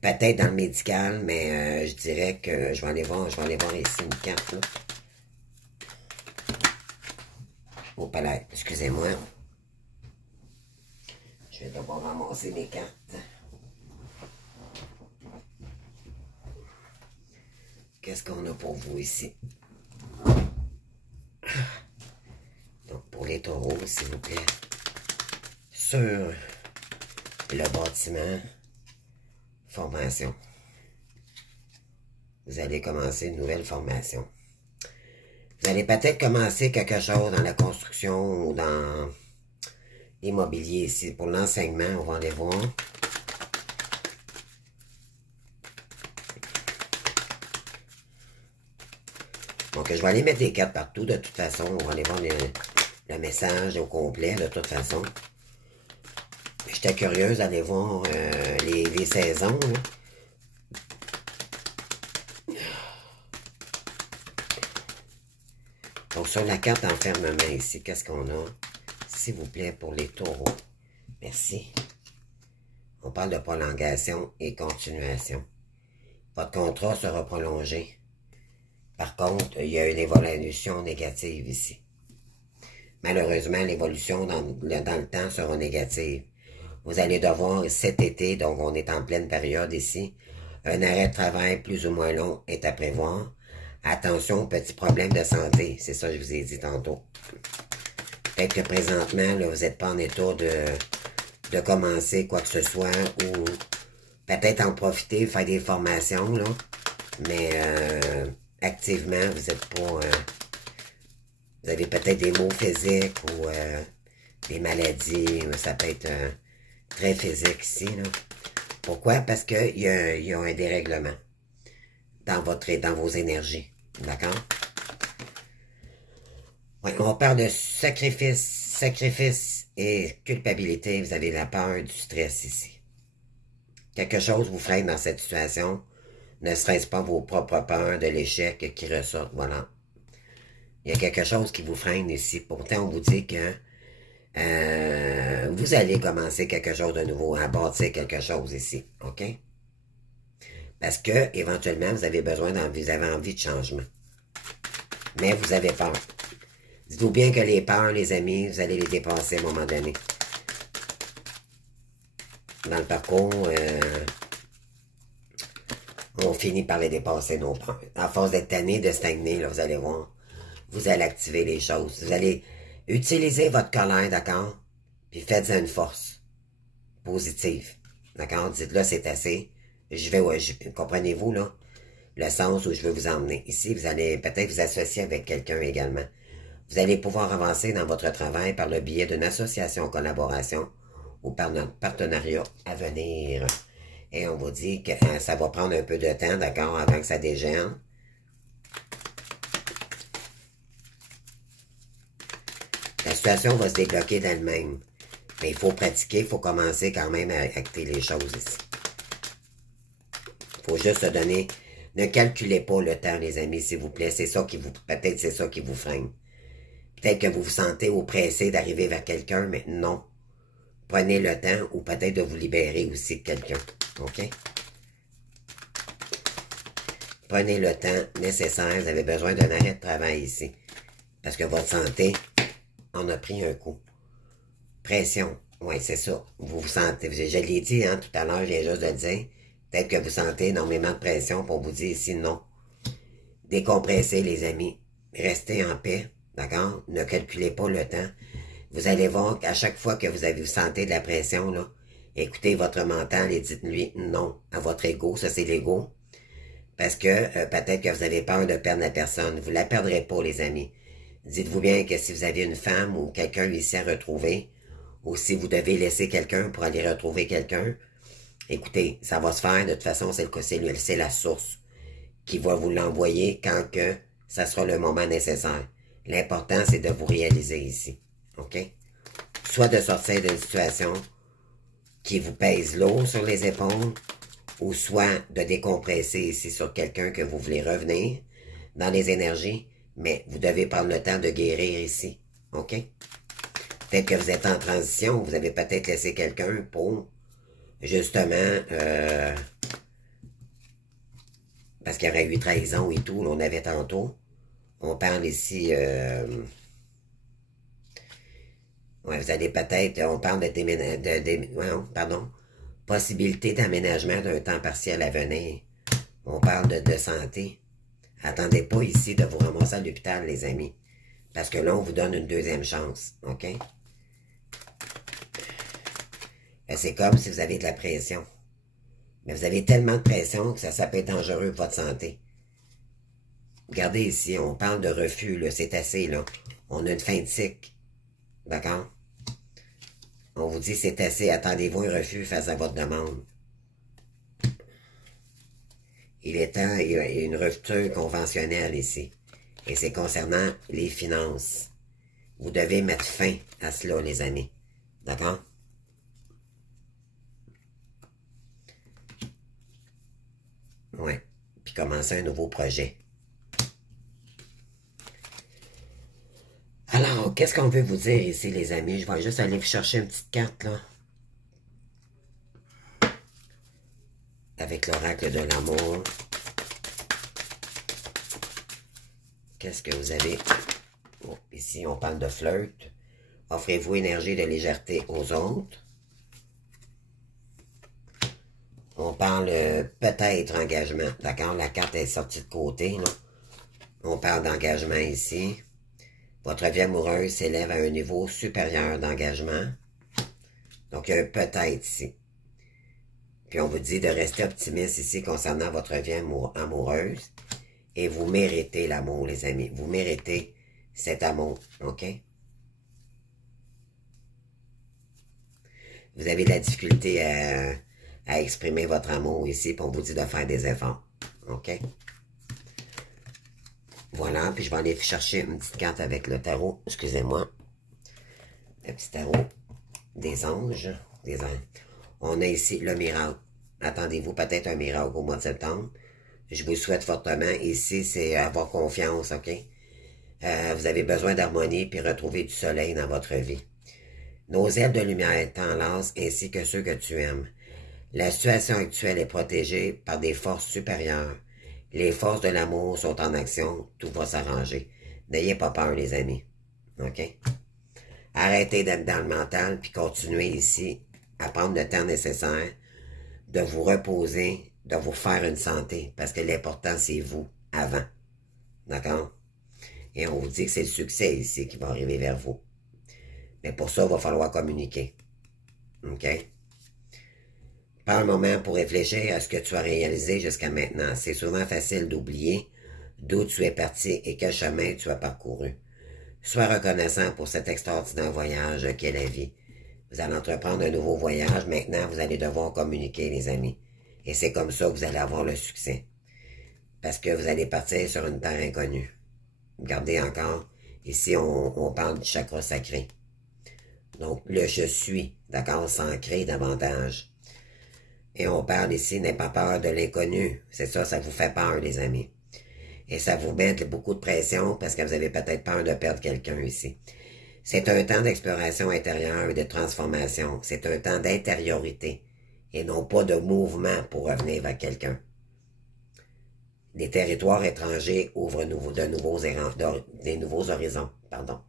peut-être dans le médical, mais je dirais que je vais aller voir ici une carte, là. Au palais, excusez-moi. Je vais devoir ramasser mes cartes. Qu'est-ce qu'on a pour vous ici? Donc, pour les taureaux, s'il vous plaît. Sur le bâtiment, formation. Vous allez commencer une nouvelle formation. Vous allez peut-être commencer quelque chose dans la construction ou dans l'immobilier ici. Pour l'enseignement, on va aller voir. Donc, je vais aller mettre des cartes partout. De toute façon, on va aller voir le message au complet, de toute façon. J'étais curieuse d'aller voir les saisons, là. Donc, sur la carte enfermement ici, qu'est-ce qu'on a? S'il vous plaît, pour les taureaux. Merci. On parle de prolongation et continuation. Votre contrat sera prolongé. Par contre, il y a une évolution négative ici. Malheureusement, l'évolution dans le temps sera négative. Vous allez devoir cet été, donc on est en pleine période ici, un arrêt de travail plus ou moins long est à prévoir. attention aux petits problèmes de santé. C'est ça que je vous ai dit tantôt. Peut-être que présentement, là, vous n'êtes pas en état de commencer quoi que ce soit ou peut-être en profiter, faire des formations, là. Mais activement, vous n'êtes pas... vous avez peut-être des maux physiques ou des maladies. Ça peut être très physique ici, là. Pourquoi? Parce qu'il y a un dérèglement dans vos énergies. D'accord? Ouais, on parle de sacrifice et culpabilité. Vous avez la peur du stress ici. Quelque chose vous freine dans cette situation. Ne serait-ce pas vos propres peurs de l'échec qui ressortent. Voilà. Il y a quelque chose qui vous freine ici. Pourtant, on vous dit que vous allez commencer quelque chose de nouveau, à bâtir quelque chose ici. OK? Parce que, éventuellement, vous avez envie de changement. Mais vous avez peur. Dites-vous bien que les peurs, les amis, vous allez les dépasser à un moment donné. Dans le parcours, on finit par les dépasser, nos peurs. À force d'être tanné, de stagner, là, vous allez voir, vous allez activer les choses. Vous allez utiliser votre colère, d'accord? Puis faites-en une force positive. D'accord? Dites-là, c'est assez. Comprenez-vous, là? Le sens où je veux vous emmener. Ici, vous allez peut-être vous associer avec quelqu'un également. Vous allez pouvoir avancer dans votre travail par le biais d'une association en collaboration ou par notre partenariat à venir. Et on vous dit que ça va prendre un peu de temps, d'accord, avant que ça dégénère. La situation va se débloquer d'elle-même. Mais il faut pratiquer, il faut commencer quand même à acter les choses ici. Il faut juste se donner... Ne calculez pas le temps, les amis, s'il vous plaît. C'est ça qui vous... Peut-être c'est ça qui vous freine. Peut-être que vous vous sentez oppressé d'arriver vers quelqu'un, mais non. Prenez le temps ou peut-être de vous libérer aussi de quelqu'un. OK? Prenez le temps nécessaire. Vous avez besoin d'un arrêt de travail ici. Parce que votre santé en a pris un coup. Pression. Oui, c'est ça. Vous vous sentez... Je l'ai dit hein, tout à l'heure, je viens juste de le dire. Peut-être que vous sentez énormément de pression pour vous dire ici non. Décompressez, les amis. Restez en paix. D'accord? Ne calculez pas le temps. Vous allez voir qu'à chaque fois que vous sentez de la pression, là, écoutez votre mental et dites-lui non à votre ego. Ça, c'est l'ego. Parce que peut-être que vous avez peur de perdre la personne. Vous la perdrez pas, les amis. Dites-vous bien que si vous avez une femme ou quelqu'un ici à retrouver, ou si vous devez laisser quelqu'un pour aller retrouver quelqu'un, écoutez, ça va se faire. De toute façon, c'est la source qui va vous l'envoyer quand que ça sera le moment nécessaire. L'important, c'est de vous réaliser ici. OK? Soit de sortir d'une situation qui vous pèse lourd sur les épaules, ou soit de décompresser ici sur quelqu'un que vous voulez revenir dans les énergies, mais vous devez prendre le temps de guérir ici. OK? Peut-être que vous êtes en transition, vous avez peut-être laissé quelqu'un pour, justement, parce qu'il y aurait eu trahison et tout, on avait tantôt. On parle ici... ouais, vous allez peut-être... On parle possibilité d'aménagement d'un temps partiel à venir. On parle de santé. Attendez pas ici de vous ramasser à l'hôpital, les amis. Parce que là, on vous donne une deuxième chance. OK? C'est comme si vous avez de la pression. Mais vous avez tellement de pression que ça peut être dangereux pour votre santé. Regardez ici, on parle de refus, là, c'est assez, là. On a une fin de cycle. D'accord? On vous dit c'est assez, attendez-vous un refus face à votre demande. Il est temps, il y a une rupture conventionnelle ici. Et c'est concernant les finances. Vous devez mettre fin à cela, les amis. D'accord? Ouais. Puis commencer un nouveau projet. Alors, qu'est-ce qu'on veut vous dire ici, les amis? Je vais juste aller vous chercher une petite carte, là. Avec l'oracle de l'amour. Qu'est-ce que vous avez? Oh, ici, on parle de flirt. Offrez-vous énergie de légèreté aux autres. On parle peut-être engagement. D'accord? La carte est sortie de côté, là. On parle d'engagement ici. Votre vie amoureuse s'élève à un niveau supérieur d'engagement. Donc, il y a un peut-être ici. Puis on vous dit de rester optimiste ici concernant votre vie amoureuse. Et vous méritez l'amour, les amis. Vous méritez cet amour, OK? Vous avez de la difficulté à exprimer votre amour ici, puis on vous dit de faire des efforts, OK? Voilà, puis je vais aller chercher une petite carte avec le tarot, excusez-moi. Le petit tarot des anges, On a ici le miracle. Attendez-vous peut-être un miracle au mois de septembre. Je vous souhaite fortement. Ici, c'est avoir confiance, OK? Vous avez besoin d'harmonie puis retrouver du soleil dans votre vie. Nos ailes de lumière t'enlacent ainsi que ceux que tu aimes. La situation actuelle est protégée par des forces supérieures. Les forces de l'amour sont en action. Tout va s'arranger. N'ayez pas peur, les amis. OK? Arrêtez d'être dans le mental puis continuez ici à prendre le temps nécessaire de vous reposer, de vous faire une santé, parce que l'important, c'est vous, avant. D'accord? Et on vous dit que c'est le succès ici qui va arriver vers vous. Mais pour ça, il va falloir communiquer. OK? Prends un moment pour réfléchir à ce que tu as réalisé jusqu'à maintenant. C'est souvent facile d'oublier d'où tu es parti et quel chemin tu as parcouru. Sois reconnaissant pour cet extraordinaire voyage qu'est la vie. Vous allez entreprendre un nouveau voyage. Maintenant, vous allez devoir communiquer, les amis. Et c'est comme ça que vous allez avoir le succès. Parce que vous allez partir sur une terre inconnue. Regardez encore. Ici, on parle du chakra sacré. Donc, le je suis, d'accord, s'ancrer davantage. Et on parle ici, n'ayez pas peur de l'inconnu. C'est ça, ça vous fait peur, les amis. Et ça vous met beaucoup de pression parce que vous avez peut-être peur de perdre quelqu'un ici. C'est un temps d'exploration intérieure et de transformation. C'est un temps d'intériorité et non pas de mouvement pour revenir vers quelqu'un. Les territoires étrangers ouvrent des nouveaux horizons. Pardon.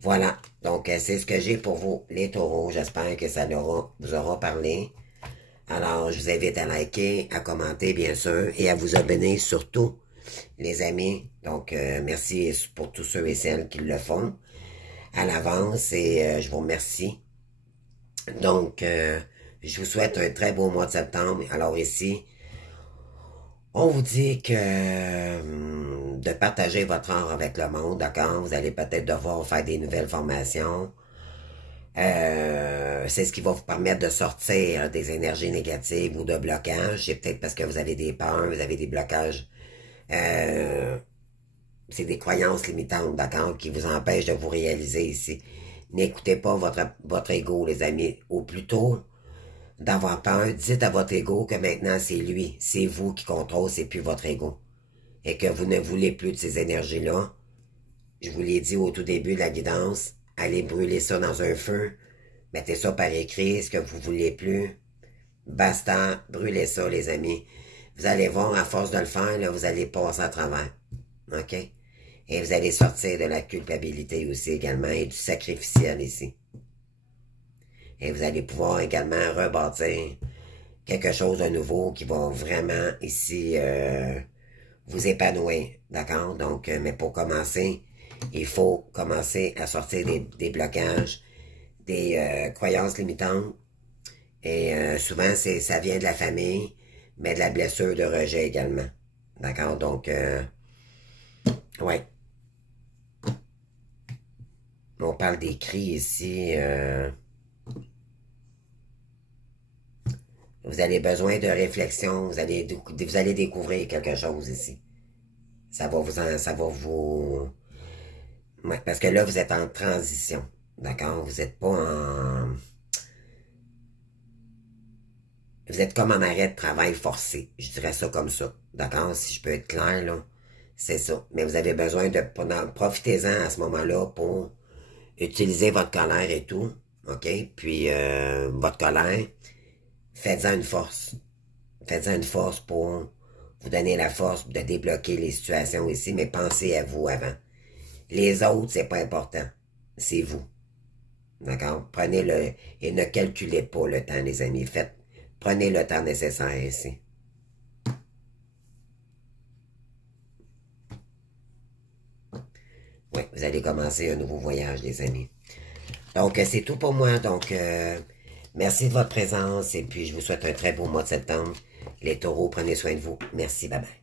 Voilà, donc c'est ce que j'ai pour vous, les taureaux. J'espère que ça vous aura parlé. Alors, je vous invite à liker, à commenter, bien sûr, et à vous abonner surtout, les amis. Donc, merci pour tous ceux et celles qui le font à l'avance et je vous remercie. Donc, je vous souhaite un très beau mois de septembre. Alors ici, on vous dit que de partager votre art avec le monde, d'accord? Vous allez peut-être devoir faire des nouvelles formations. C'est ce qui va vous permettre de sortir des énergies négatives ou de blocages. C'est peut-être parce que vous avez des peurs, vous avez des blocages. C'est des croyances limitantes, d'accord, qui vous empêchent de vous réaliser ici. N'écoutez pas votre ego, les amis. Ou plutôt, d'avoir peur, dites à votre ego que maintenant c'est lui, c'est vous qui contrôle, c'est plus votre ego. Et que vous ne voulez plus de ces énergies-là. Je vous l'ai dit au tout début de la guidance, allez brûler ça dans un feu, mettez ça par écrit, ce que vous voulez plus. Basta, brûlez ça, les amis. Vous allez voir, à force de le faire, là, vous allez passer à travers. OK? Et vous allez sortir de la culpabilité aussi également et du sacrificiel ici. Et vous allez pouvoir également rebâtir quelque chose de nouveau qui va vraiment ici vous épanouir. D'accord? Donc, mais pour commencer, il faut commencer à sortir des blocages, des croyances limitantes. Et souvent, ça vient de la famille, mais de la blessure de rejet également. D'accord? Donc, ouais. On parle des cris ici. Vous avez besoin de réflexion. Vous allez découvrir quelque chose ici. Ça va vous... Ouais, parce que là, vous êtes en transition. D'accord? Vous n'êtes pas en... Vous êtes comme en arrêt de travail forcé. Je dirais ça comme ça. D'accord? Si je peux être clair, là. C'est ça. Mais vous avez besoin de... Profitez-en à ce moment-là pour utiliser votre colère et tout. OK? Puis, votre colère, faites-en une force. Faites-en une force pour vous donner la force de débloquer les situations ici, mais pensez à vous avant. Les autres, c'est pas important. C'est vous. D'accord? Prenez-le et ne calculez pas le temps, les amis. Prenez le temps nécessaire ici. vous allez commencer un nouveau voyage, les amis. Donc, c'est tout pour moi. Donc, merci de votre présence et puis je vous souhaite un très beau mois de septembre. Les taureaux, prenez soin de vous. Merci, bye bye.